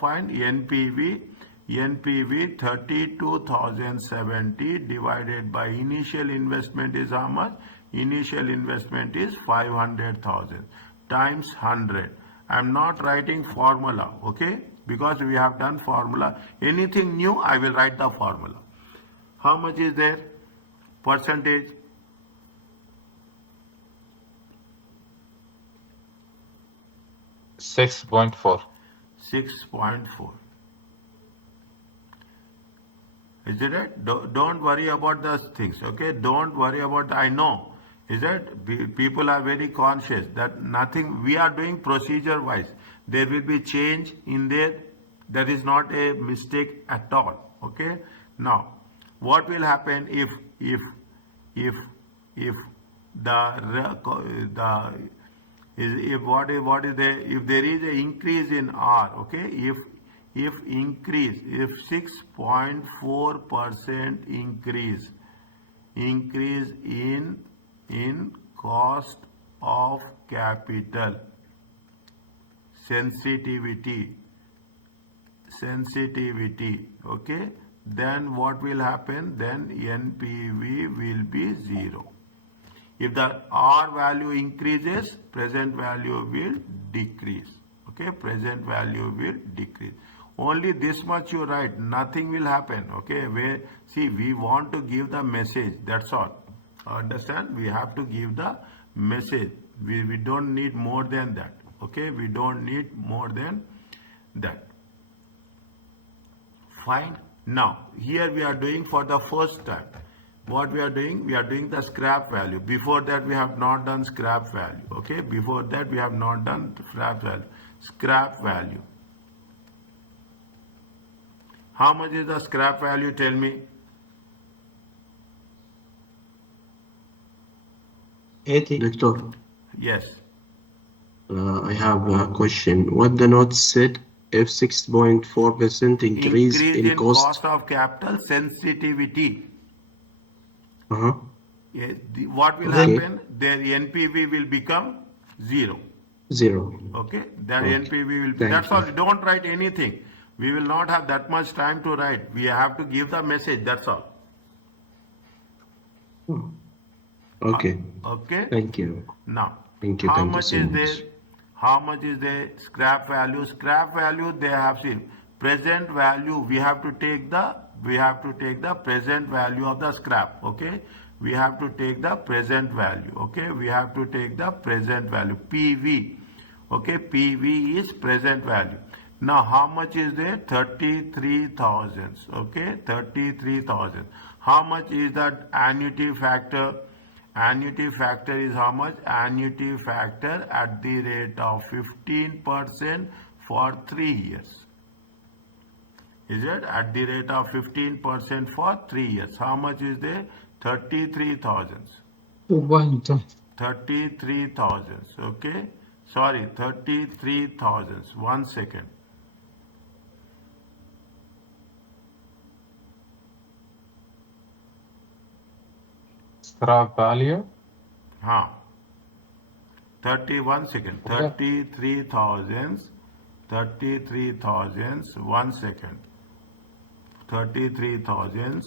fine? NPV 32,070 divided by initial investment is how much? Initial investment is 500,000 times 100. I am not writing formula, okay? Because we have done formula. Anything new, I will write the formula. How much is there? Percentage. $6.4. 6.4. Is it right? Don't worry about those things, okay? Don't worry about, I know. Is that people are very conscious that nothing, we are doing procedure wise. There will be change in there. That is not a mistake at all, okay? Now, what will happen if there is an increase in R, okay? If 6.4% increase in cost of capital, sensitivity, okay, then what will happen? Then NPV will be 0. If the R value increases, present value will decrease, okay? Present value will decrease. Only this much you write, nothing will happen, okay? See, we want to give the message, that's all. Understand? We have to give the message. We don't need more than that, okay? We don't need more than that. Fine. Now, here we are doing for the first time. What we are doing? We are doing the scrap value. Before that, we have not done scrap value, okay? Before that, we have not done scrap value. Scrap value. How much is the scrap value? Tell me. 80. Doctor, Yes. I have a question. What the note said, if 6.4% increase in cost. Of capital, sensitivity. Uh-huh. What will Okay. happen? Their NPV will become 0. 0. Okay, their Okay. NPV will be. Thank That's you. all. Don't write anything. We will not have that much time to write. We have to give the message. That's all. Okay. Okay. Thank you. Now, Thank you. how Thank you much so is much. there? How much is the scrap value? Scrap value they have seen. Present value we have to take the present value of the scrap. Okay, we have to take the present value. Okay, we have to take the present value. PV. Okay, PV is present value. Now, how much is there? 33,000. Okay, 33,000. How much is that annuity factor? Annuity factor is how much? Annuity factor at the rate of 15% for 3 years. Is it? At the rate of 15% for 3 years. How much is there? 33,000. 33,000. Okay. Sorry, 33,000. 1 second. Scrap value? 31 second. 33,000. 1 second. 33,000.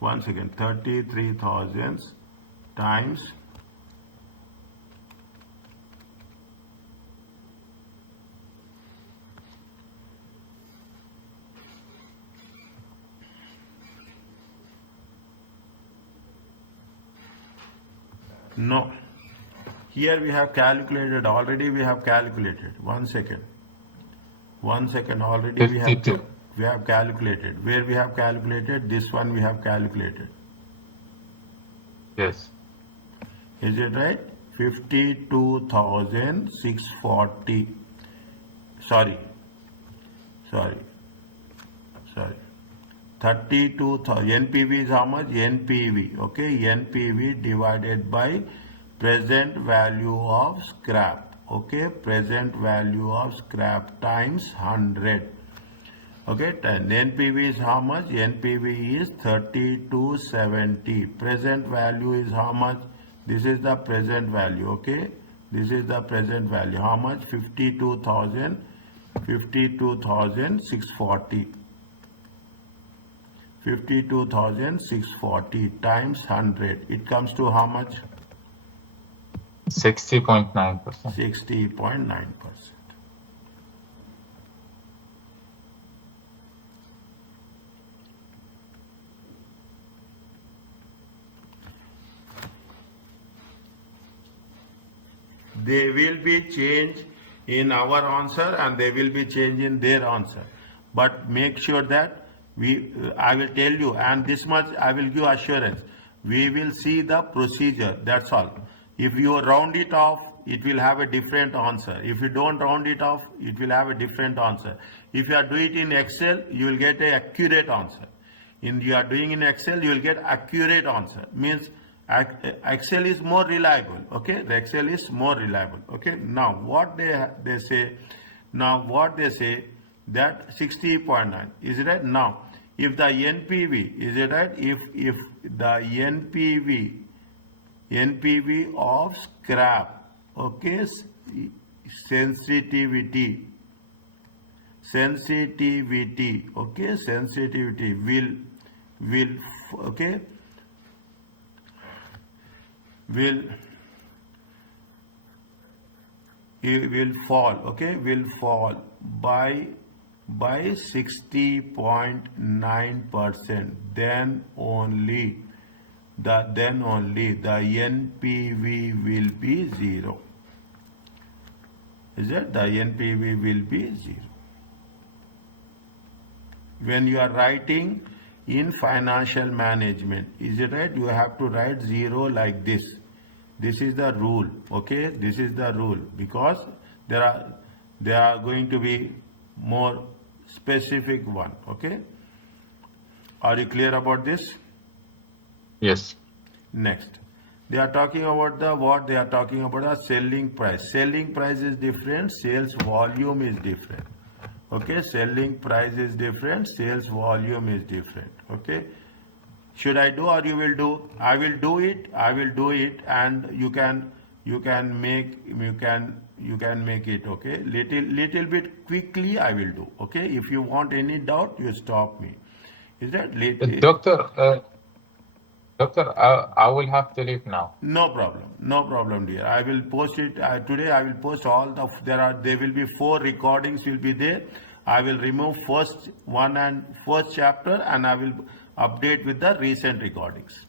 One second. 33,000 times no. Here we have calculated already. We have calculated. 1 second. 1 second. Already 52. we have calculated. Where we have calculated? This one we have calculated. Yes. Is it right? 52,640. Sorry. 32,000. NPV is how much? NPV, okay? NPV divided by present value of scrap, okay? Present value of scrap times 100. Okay, NPV is how much? NPV is 3270. Present value is how much? This is the present value, okay? This is the present value. How much? 52,000, 52,640. 52,640 times 100. It comes to how much? 60.9%. 60.9%. They will be changed in our answer and they will be changed in their answer. But make sure that I will tell you, and this much I will give assurance. We will see the procedure, that's all. If you round it off, it will have a different answer. If you don't round it off, it will have a different answer. If you are doing it in Excel, you will get an accurate answer. You are doing in Excel, you will get accurate answer. Means Excel is more reliable, okay? The Excel is more reliable, okay? Now what they say that 60.9, is it right? Now if the NPV, is it right? If the NPV of scrap, okay, sensitivity, okay, sensitivity will okay, it will fall, okay, will fall by 60.9%. Then only the NPV will be 0. Is it? The NPV will be 0. When you are writing in financial management, is it right? You have to write 0 like this. This is the rule, okay? This is the rule, because there are going to be more specific one, okay? Are you clear about this? Yes. Next, they are talking about they are talking about a selling price. Selling price is different, sales volume is different, okay? Selling price is different, sales volume is different, okay? Should I do or you will do? I will do it, and you can make it, okay? Little bit quickly I will do, okay? If you want any doubt, you stop me. Is that late? Doctor, I will have to leave now. No problem, dear. I will post it today. I will post all there will be 4 recordings will be there. I will remove first one and first chapter, and I will update with the recent recordings.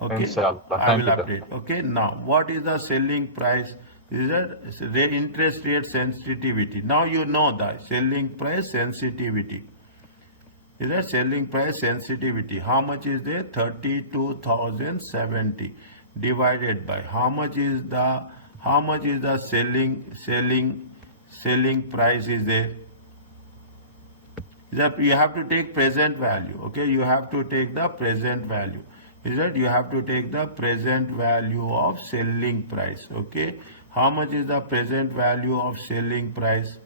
Okay, Inshallah. I will Thank you, update. Okay, now what is the selling price? This is the interest rate sensitivity. Now you know the selling price sensitivity. Is that selling price sensitivity? How much is there? 32,070 divided by how much is the selling price is there? Is that you have to take present value, okay? You have to take the present value. Is that you have to take the present value of selling price, okay? How much is the present value of selling price?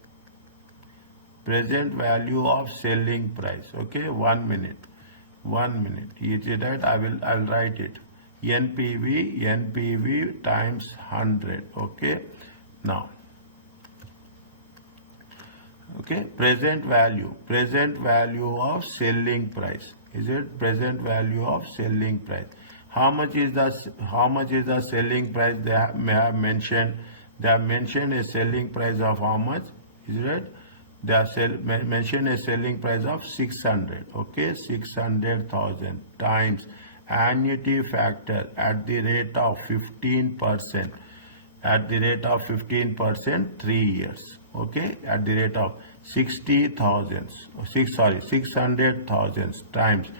Present value of selling price, okay? 1 minute. Is it right? I will write it. NPV times 100, okay? Now, okay, present value of selling price. Is it present value of selling price? How much is the selling price? They have mentioned a selling price of how much? Is it right? They have mentioned a selling price of 600, okay? 600,000 times annuity factor at the rate of 15%. At the rate of 15%, 3 years, okay? At the rate of 600,000 times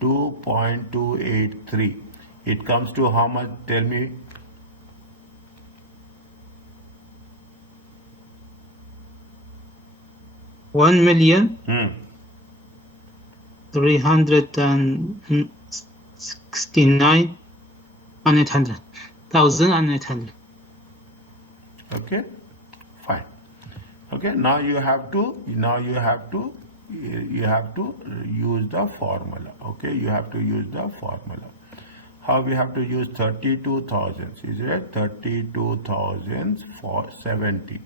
2.283. It comes to how much? Tell me. $1,000,000 369 and 800. 1,800. Okay, fine. Okay, now you have to use the formula. Okay, you have to use the formula. How we have to use 32,000? Is it 32,000 for 70?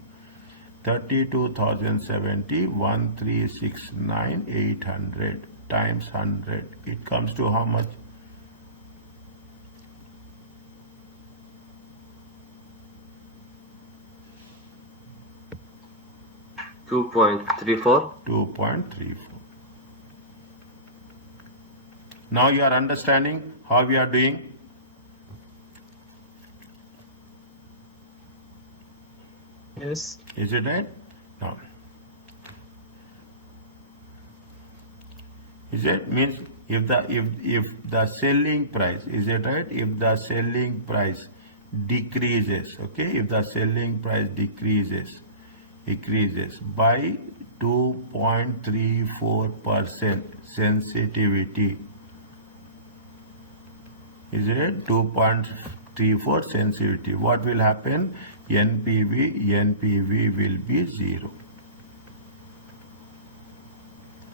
32,070, 1369, 800 times 100. It comes to how much? $2.34. 2.34. Now you are understanding how we are doing? Yes. Is it right? Now, is it means if the selling price, is it right? If the selling price decreases, okay, if the selling price decreases by 2.34% sensitivity, is it 2.34 sensitivity, what will happen? NPV will be 0.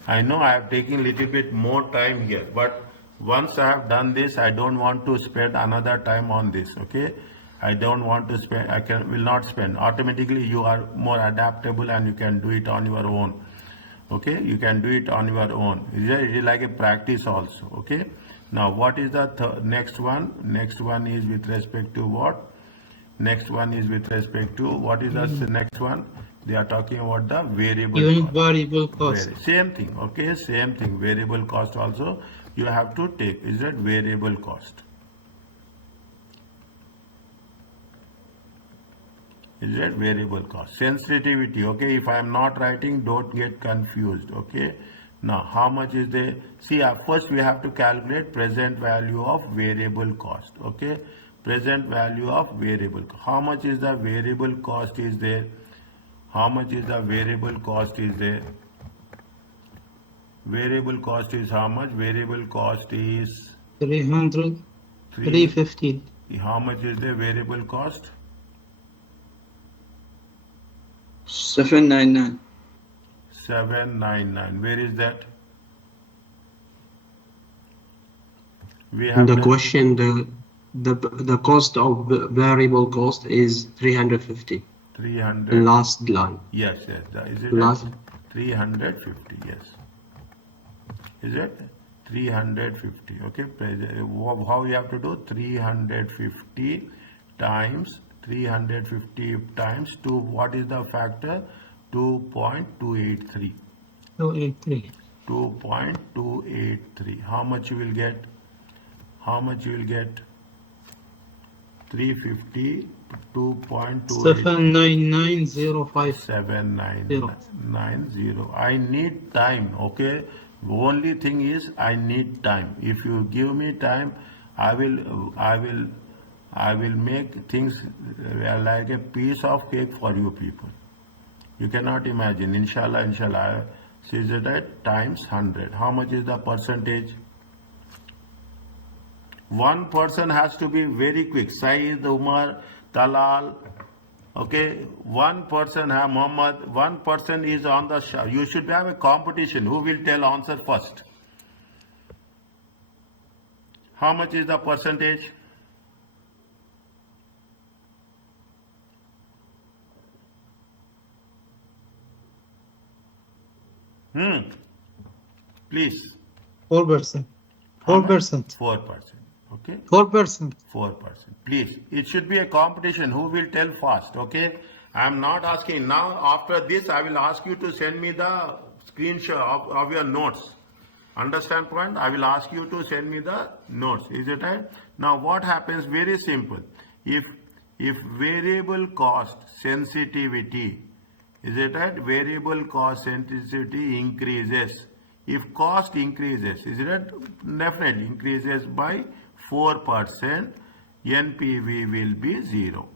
I know I have taken little bit more time here, but once I have done this, I don't want to spend another time on this, okay? I don't want to spend, will not spend. Automatically you are more adaptable and you can do it on your own, okay? You can do it on your own. It is like a practice also, okay? Now what is the next one? Next one is with respect to what? Next one is with respect to, what is the next one? They are talking about the variable Unit cost. variable cost. Same thing, okay, same thing. Variable cost also you have to take. Is that variable cost? Is that variable cost? Sensitivity, okay, if I am not writing, don't get confused, okay. Now, how much is the, see, first we have to calculate present value of variable cost, okay. Present value of variable. How much is the variable cost is there? How much is the variable cost is there? Variable cost is how much? Variable cost is 300, 315. How much is the variable cost? 799. 799. Where is that? We have The done question, the cost of variable cost is 350. 300. Last line. Yes, yes. Is it Last. 350? Yes. Is it 350? Okay. How you have to do? 350 times 2. What is the factor? 2.283. 283. 2.283. How much you will get? How much you will get? 350, 2.28. 79905. 7990. I need time, okay? Only thing is I need time. If you give me time, I will make things like a piece of cake for you people. You cannot imagine. Inshallah, see that times 100. How much is the percentage? One person has to be very quick. Saeed, Umar, Talal, okay? One person, Muhammad, one person is on the show. You should have a competition. Who will tell answer first? How much is the percentage? Please. 4%. How much? 4%. 4%. Okay? 4%. 4%. Please, it should be a competition. Who will tell fast? Okay? I am not asking. Now, after this, I will ask you to send me the screenshot of your notes. Understand point? I will ask you to send me the notes. Is it right? Now, what happens? Very simple. If variable cost sensitivity, is it right? Variable cost sensitivity increases. If cost increases, is it right? Definitely increases by 4%, NPV will be 0.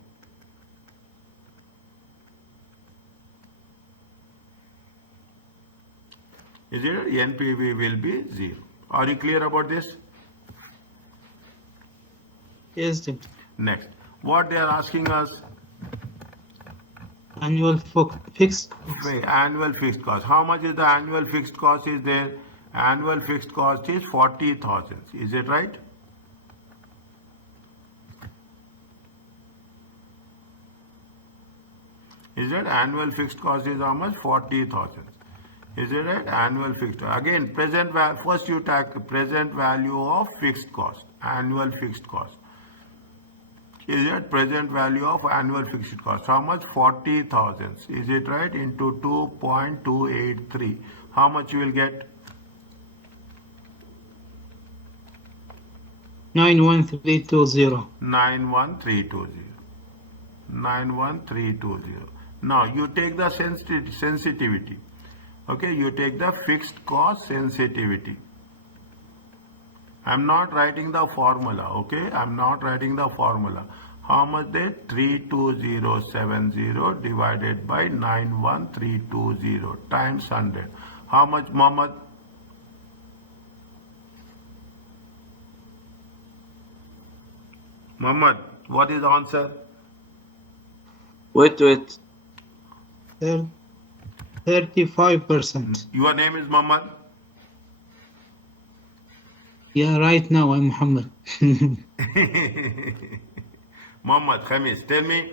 Is it? NPV will be 0. Are you clear about this? Yes, Doctor. Next, what they are asking us, Annual fixed cost. annual fixed cost. How much is the annual fixed cost is there? Annual fixed cost is 40,000. Is it right? Is it? Annual fixed cost is how much? 40,000. Is it right? Annual fixed. Again, first you take present value of fixed cost, annual fixed cost. Is it present value of annual fixed cost? How much? 40,000. Is it right? Into 2.283. How much you will get? 91320. 91320. 91320. Now you take the sensitivity. Okay, you take the fixed cost sensitivity. I'm not writing the formula, okay? I'm not writing the formula. How much there? 32070 divided by 91320 times 100. How much, Mohammed? Mohammed, what is the answer? Wait. 35%. Your name is Mohammed? Yeah, right now I'm Muhammad. Muhammad Khamis, tell me.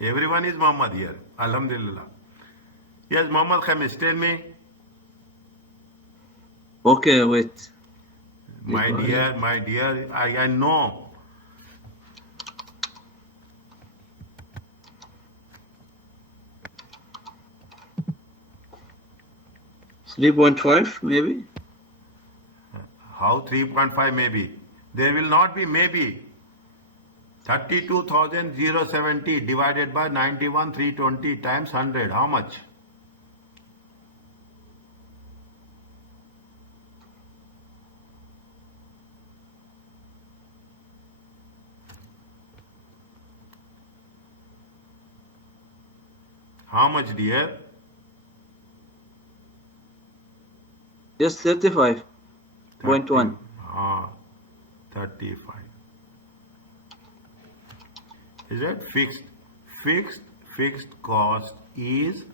Everyone is Muhammad here. Alhamdulillah. Yes, Muhammad Khamis, tell me. Okay, wait. My dear, I know. 3.5 maybe? How 3.5 maybe? There will not be maybe. 32,070 divided by 91,320 times 100. How much? How much, dear? Just 35.1. 35. Is that fixed? Fixed cost is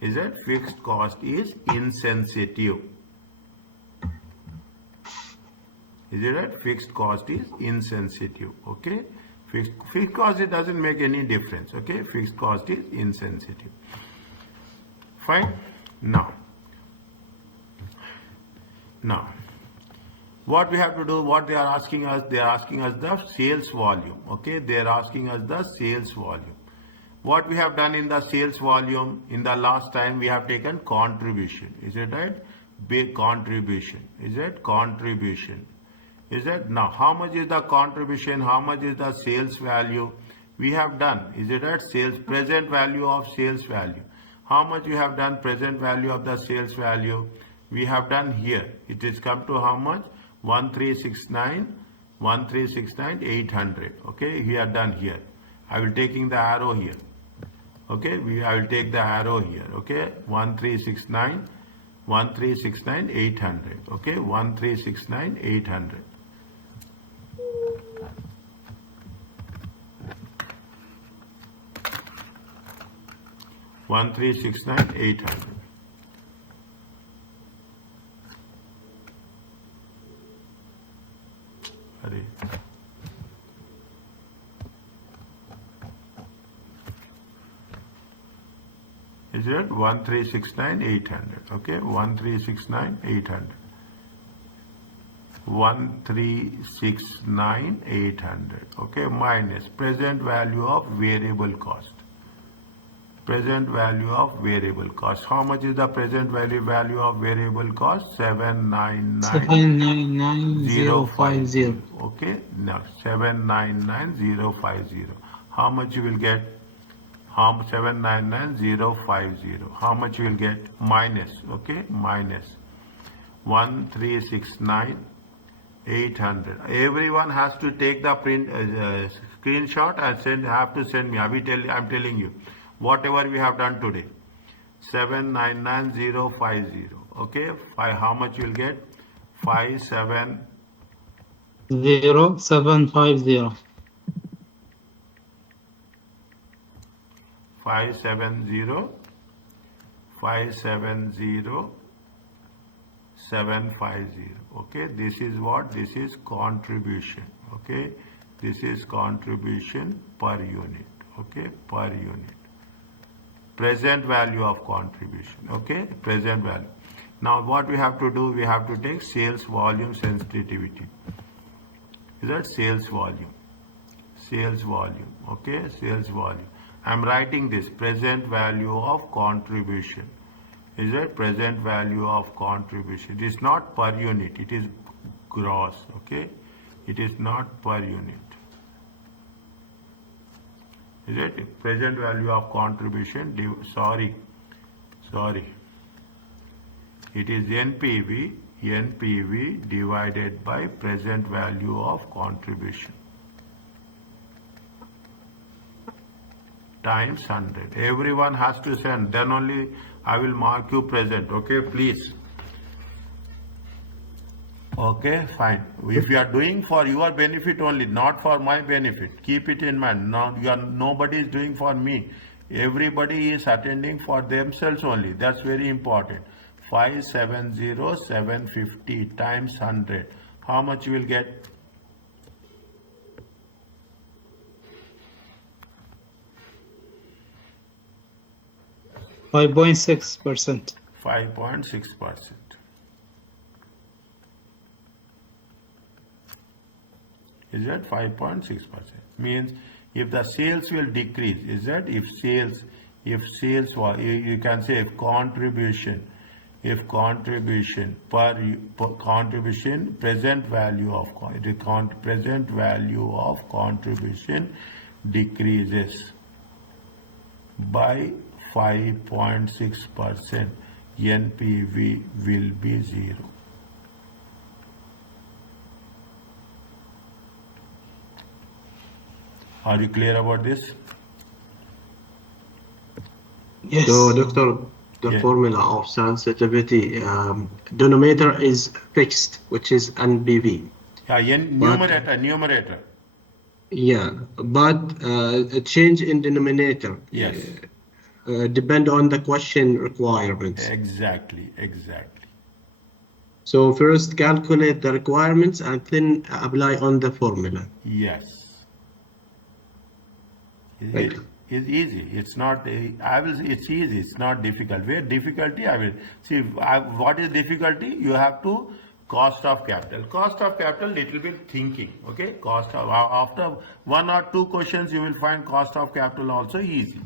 that fixed cost is insensitive. Is it that fixed cost is insensitive? Okay, fixed cost, it doesn't make any difference. Okay, fixed cost is insensitive. Fine. Now, what we have to do, what they are asking us the sales volume. Okay, they are asking us the sales volume. What we have done in the sales volume, in the last time we have taken contribution. Is it right? Big contribution. Is it contribution? Is that now how much is the contribution? How much is the sales value? We have done. Is it right? Sales present value of sales value. How much we have done present value of the sales value? We have done here. It is come to how much? 1369,800. Okay, we are done here. I will taking the arrow here. Okay, I will take the arrow here. Okay, 1369,800. Okay, 1369,800. $1,369,800. Is it 1369,800? Okay, 1369,800. 1369,800. Okay, minus present value of variable cost. Present value of variable cost. How much is the present value of variable cost? 799,050. Okay, now 799,050. How much you will get? 799,050. How much you will get? Minus. Okay, minus 1369,800. Everyone has to take the print screenshot and have to send me. I'm telling you whatever we have done today. 799050. Okay, how much you'll get? 57 0750. 570 570 750. Okay, this is what? This is contribution. Okay, this is contribution per unit. Okay, per unit. Present value of contribution. Okay, present value. Now what we have to do? We have to take sales volume sensitivity. Is that sales volume? Sales volume. Okay, sales volume. I am writing this present value of contribution. Is it present value of contribution? It is not per unit, it is gross. Okay, it is not per unit. Is it present value of contribution? Sorry, it is NPV divided by present value of contribution times 100. Everyone has to send, then only I will mark you present. Okay, please. Okay, fine. If you are doing for your benefit only, not for my benefit, keep it in mind. Now nobody is doing for me. Everybody is attending for themselves only. That's very important. 570750 times 100. How much you will get? 5.6%. 5.6%. Is that 5.6%? Means if the sales will decrease, is that if sales, you can say if contribution present value of contribution decreases by 5.6%, NPV will be 0. Are you clear about this? Yes. So, Doctor, the Yeah. formula of sensitivity, denominator is fixed, which is NPV. Yeah, numerator. Yeah, but a change in denominator Yes. depend on the question requirements. Exactly. So first calculate the requirements and then apply on the formula. Yes. Thank you. It's easy. It's not. It's easy. It's not difficult. Where difficulty? I will see. What is difficulty? You have to cost of capital. Cost of capital. Little bit thinking. Okay. Cost of after 1 or 2 questions, you will find cost of capital also easy.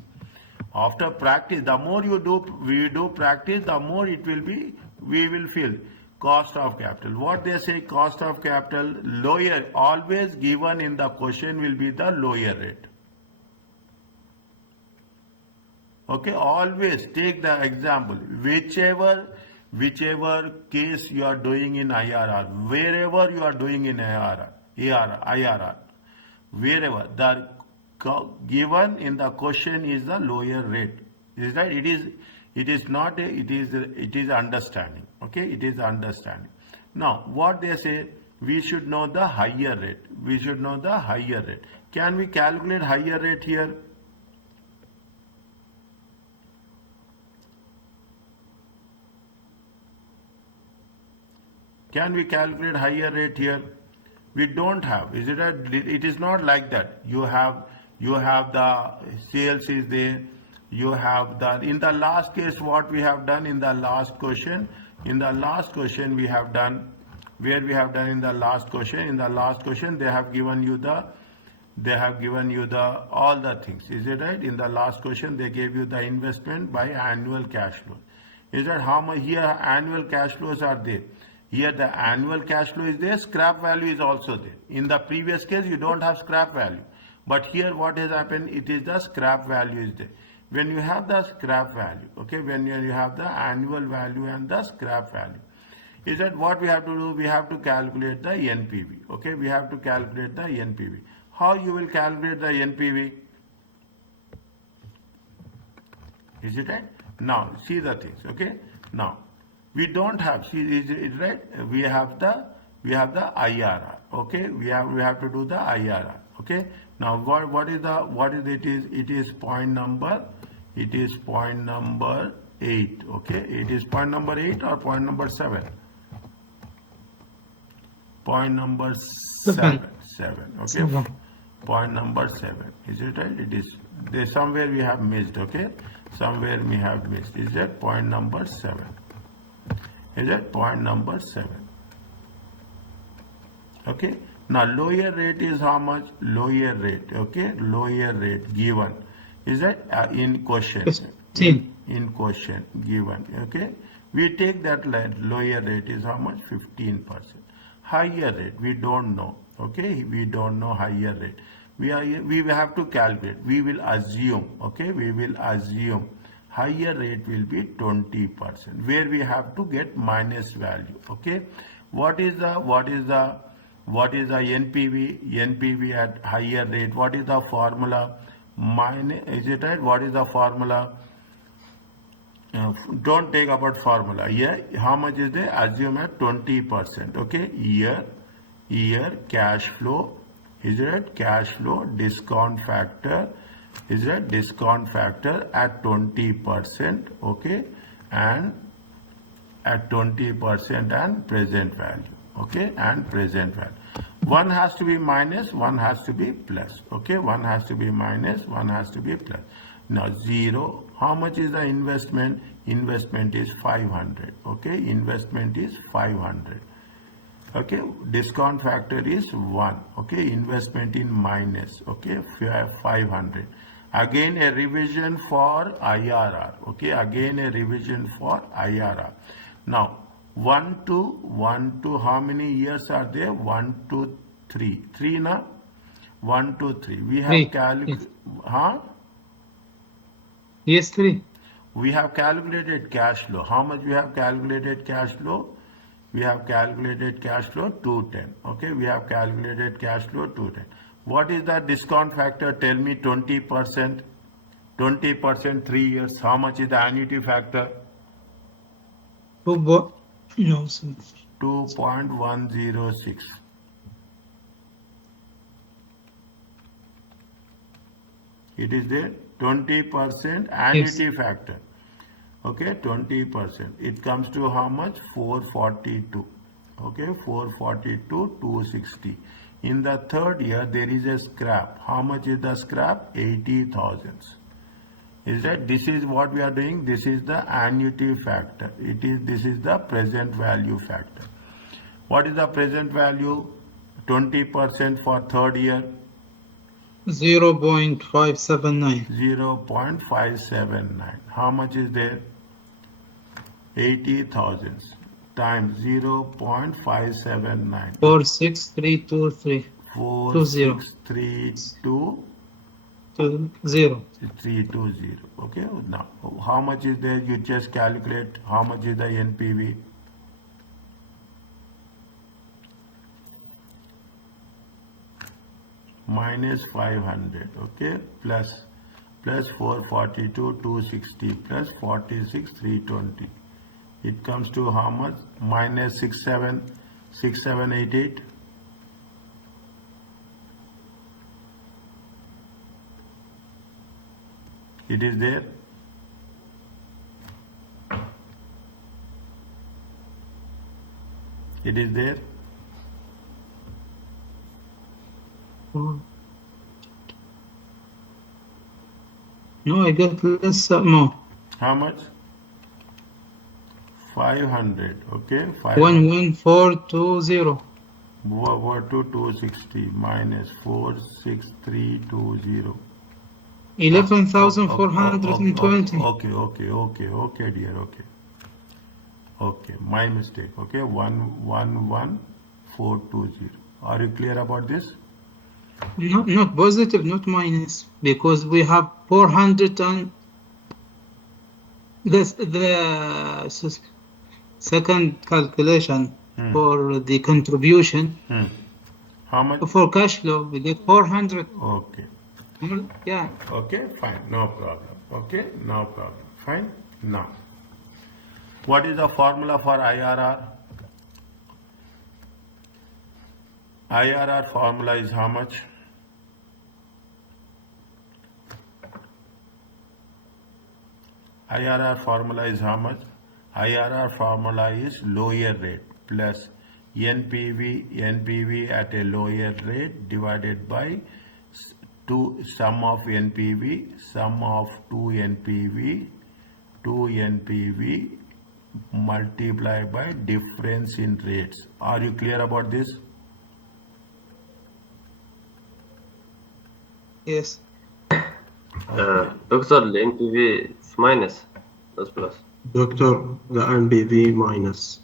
After practice, the more we do practice, the more it will be. We will feel cost of capital. What they say, cost of capital lower. Always given in the question will be the lower rate. Okay, always take the example, whichever case you are doing in IRR, wherever you are doing in IRR, wherever the given in the question is the lower rate. Is that it is understanding. Okay, it is understanding. Now what they say, we should know the higher rate. Can we calculate higher rate here? Can we calculate higher rate here? We don't have. It is not like that. You have the sales is there. You have the, in the last case, what we have done in the last question. In the last question we have done, where we have done in the last question. In the last question they have given you the all the things. Is it right? In the last question they gave you the investment by annual cash flow. Is that how much here annual cash flows are there? Here the annual cash flow is there, scrap value is also there. In the previous case you don't have scrap value, but here what has happened, it is the scrap value is there. When you have the scrap value, okay, when you have the annual value and the scrap value, is that what we have to do? We have to calculate the NPV. Okay, we have to calculate the NPV. How you will calculate the NPV? Is it right? Now, see the things, okay? Now, we don't have, see, is it right? We have the IRR, okay? We have to do the IRR, okay? Now, what is it is point number 8, okay? It is point number 8 or point number 7? Point number 7, okay? 7. Point number 7, is it right? It is, there somewhere we have missed, okay? Somewhere we have missed. Is that point number 7? Is that point number 7? Okay. Now lower rate is how much? Lower rate, okay? Lower rate given. Is that in question? 15. In question given, okay? We take that lower rate is how much? 15%. Higher rate, we don't know, okay? We don't know higher rate. We have to calculate. We will assume, okay? We will assume higher rate will be 20%, where we have to get minus value, okay? What is the NPV? NPV at higher rate. What is the formula? Minus, is it right? What is the formula? Don't take about formula. Yeah, how much is there? Assume at 20%, okay? Year cash flow. Is it cash flow discount factor? Is it discount factor at 20%, okay? And at 20% and present value, okay? And present value. One has to be minus, one has to be plus, okay? One has to be minus, one has to be plus. Now 0, how much is the investment? Investment is 500, okay? Investment is 500. Okay, discount factor is 1, okay? Investment in minus, okay? 500. Again a revision for IRR, okay? Again a revision for IRR. Now 1 to how many years are there? 1 to 3. 3 na? 1 to 3. We have calculated, huh? Yes, 3. We have calculated cash flow. How much we have calculated cash flow? We have calculated cash flow 210. Okay, we have calculated cash flow 210. What is the discount factor? Tell me 20%. 20% 3 years. How much is the annuity factor? 2.106. It is there. 20% annuity factor. Okay, 20%. It comes to how much? 442. Okay, 442, 260. In the third year, there is a scrap. How much is the scrap? 80,000. Is that? This is what we are doing. This is the annuity factor. This is the present value factor. What is the present value? 20% for third year. 0.579. 0.579. How much is there? 80,000 times 0.579. 46323. 46320. 320. Okay, now how much is there? You just calculate how much is the NPV. Minus 500, okay, plus 442, 260, plus 46, 320. It comes to how much? Minus 6788. It is there. It is there. No, I got less more. How much? 500. Okay, 11420. Over to 260 minus 46320. 11,420. Okay, dear. Okay, my mistake. Okay, 11420. Are you clear about this? Not positive, not minus, because we have 400 and the second calculation for the contribution. How much? For cash flow, we get 400. Okay. Yeah. Okay, fine. No problem. Okay, no problem. Fine. Now, what is the formula for IRR? IRR formula is how much? IRR formula is how much? IRR formula is lower rate plus NPV at a lower rate divided by sum of NPV, sum of 2 NPV multiplied by difference in rates. Are you clear about this? Yes. Doctor, the NPV is minus, not plus. Doctor, the NPV minus.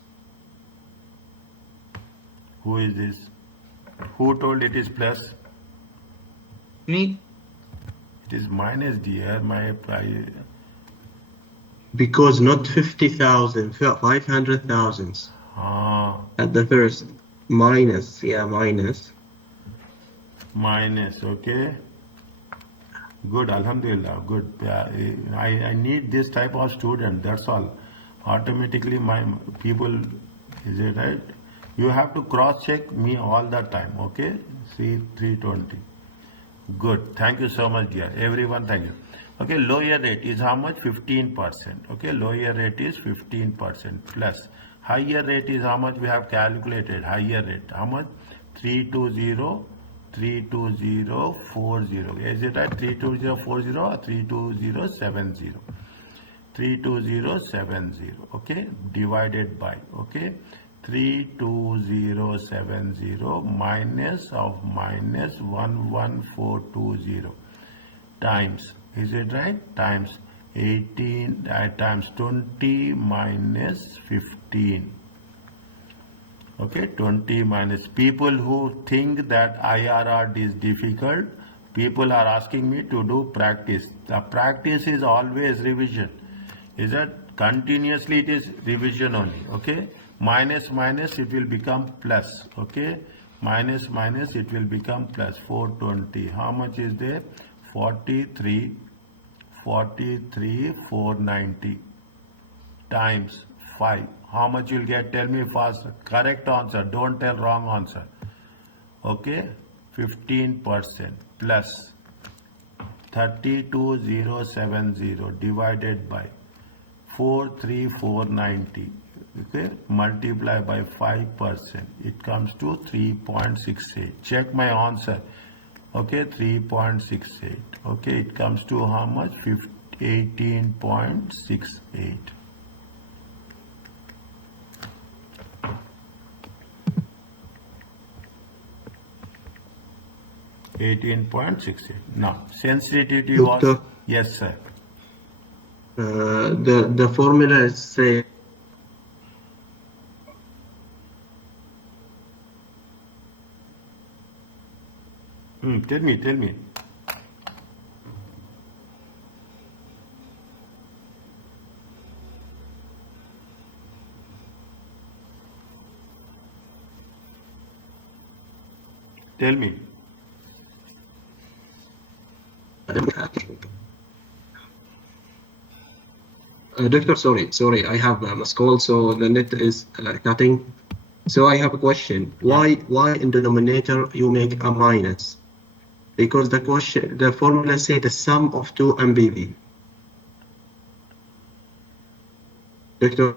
Who is this? Who told it is plus? Me? It is minus, dear. Because not 50,000, 500,000 at the first. Minus, yeah, minus. Minus, okay. Good, Alhamdulillah, good. I need this type of student, that's all. Automatically my people, is it right? You have to cross check me all the time, okay? See 320. Good, thank you so much, dear. Everyone, thank you. Okay, lower rate is how much? 15%. Okay, lower rate is 15% plus. Higher rate is how much we have calculated? Higher rate, how much? 32040. Is it right? 32040 or 32070? 32070, okay, divided by, okay, 32070 minus 11420 times, is it right? Times 18 times 20 minus 15. Okay, 20 minus. People who think that IRR is difficult, people are asking me to do practice. The practice is always revision. Is that continuously it is revision only, okay? Minus, it will become plus, okay? Minus, it will become plus 420. How much is there? 43,490 times 5. How much you'll get? Tell me fast. Correct answer. Don't tell wrong answer. Okay? 15% plus 32,070 divided by 43490. Okay? Multiply by 5%. It comes to 3.68. Check my answer. Okay? 3.68. Okay? It comes to how much? 18.68. 18.68. Now, sensitivity was, Doctor, yes, sir. the formula is say Tell me. Tell me. Doctor, sorry, I have a missed call, so the net is cutting. So I have a question. Why in denominator you make a minus? Because the formula say the sum of 2 MBV. Doctor,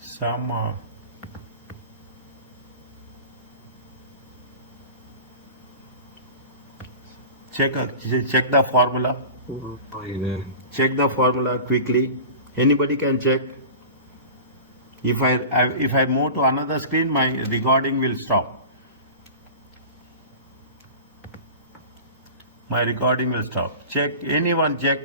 Sum check the formula. Check the formula quickly. Anybody can check. If I move to another screen, my recording will stop. My recording will stop. Check. Anyone check.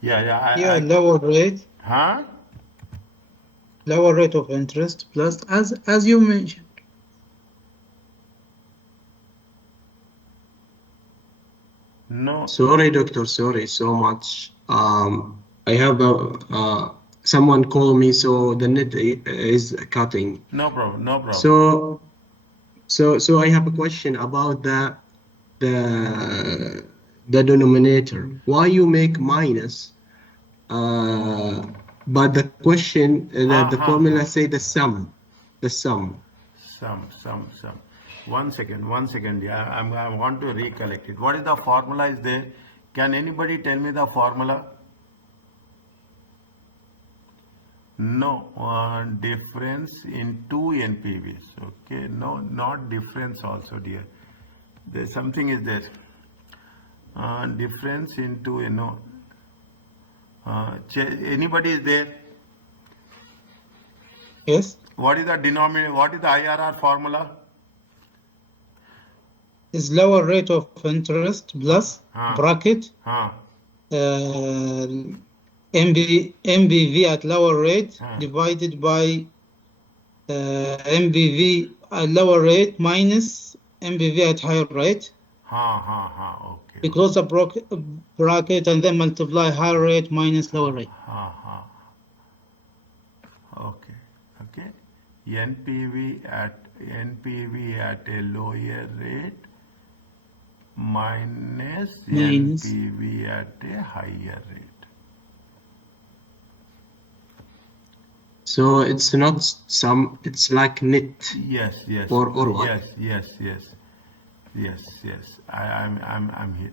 Yeah. Lower rate. Huh? Lower rate of interest plus as you mentioned. No. Sorry, doctor. Sorry so much. I have a someone call me, so the net is cutting. No problem, no problem. So I have a question about the denominator. Why you make minus? But the question, the formula say the sum. Some. 1 second. Yeah, I want to recollect it. What is the formula is there? Can anybody tell me the formula? No, difference in two NPVs. Okay, no, not difference also, dear. There's something is there. Difference into, you know, anybody is there? Yes, What is the denominator? What is the IRR formula? is lower rate of interest plus bracket Huh. MBV at lower rate divided by MBV at lower rate minus MBV at higher rate. Okay. We close the bracket and then multiply higher rate minus lower rate. Okay. NPV at a lower rate minus NPV at a higher rate. So it's not sum, it's like net. Yes. Or what? Yes. I'm here.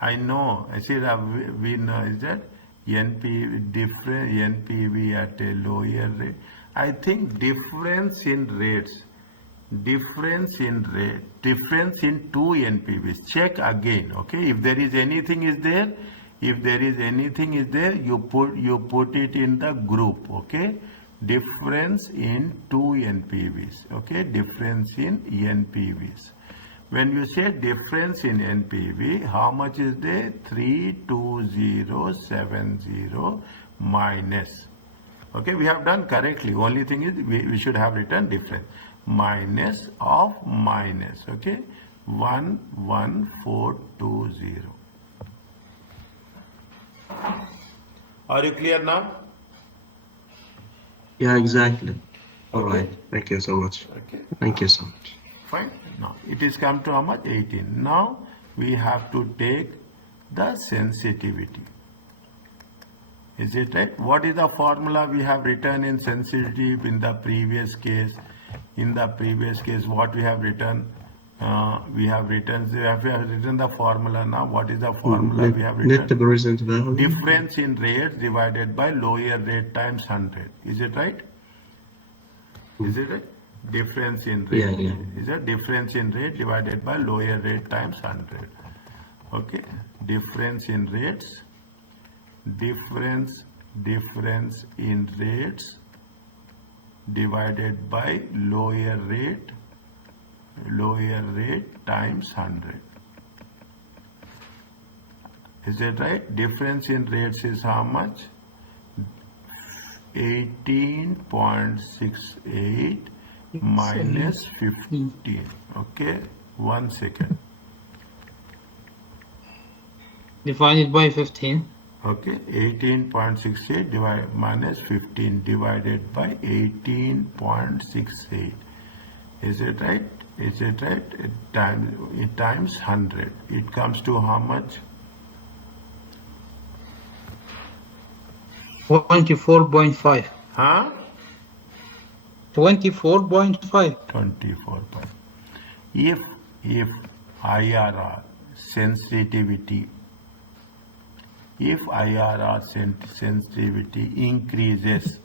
I know. I see that we know is that NPV at a lower rate. I think difference in two NPVs. Check again. Okay. If there is anything is there, you put it in the group. Okay. Difference in two NPVs. Okay. Difference in NPVs. When you say difference in NPV, how much is there? 32070 minus. Okay, we have done correctly. Only thing is we should have written difference. Minus of minus. Okay, 11420. Are you clear now? Yeah, exactly. All right. Thank you so much. Okay. Thank you so much. Fine. Now it is come to how much? 18. Now we have to take the sensitivity. Is it right? What is the formula we have written in sensitivity in the previous case? In the previous case, what we have written? We have written the formula now. What is the formula we have written? Net present value. Difference in rates divided by lower rate times 100. Is it right? Is it right? Difference in rate. Yeah. Is a difference in rate divided by lower rate times 100. Okay. Difference in rates. Difference in rates divided by lower rate times 100. Is that right? Difference in rates is how much? 18.68 minus 15. Okay, 1 second. Divided by 15. Okay, 18.68 minus 15 divided by 18.68. Is it right? Is it right? It times 100. It comes to how much? 24.5. Huh? 24.5. 24. If IRR sensitivity, increases,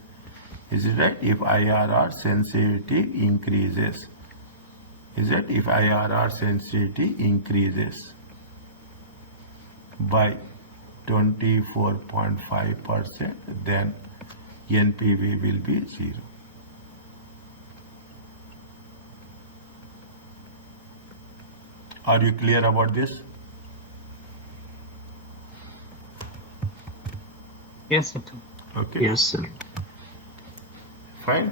is it right? If IRR sensitivity increases, is it? If IRR sensitivity increases by 24.5%, then NPV will be 0. Are you clear about this? Yes, sir. Okay. Yes, sir. Fine.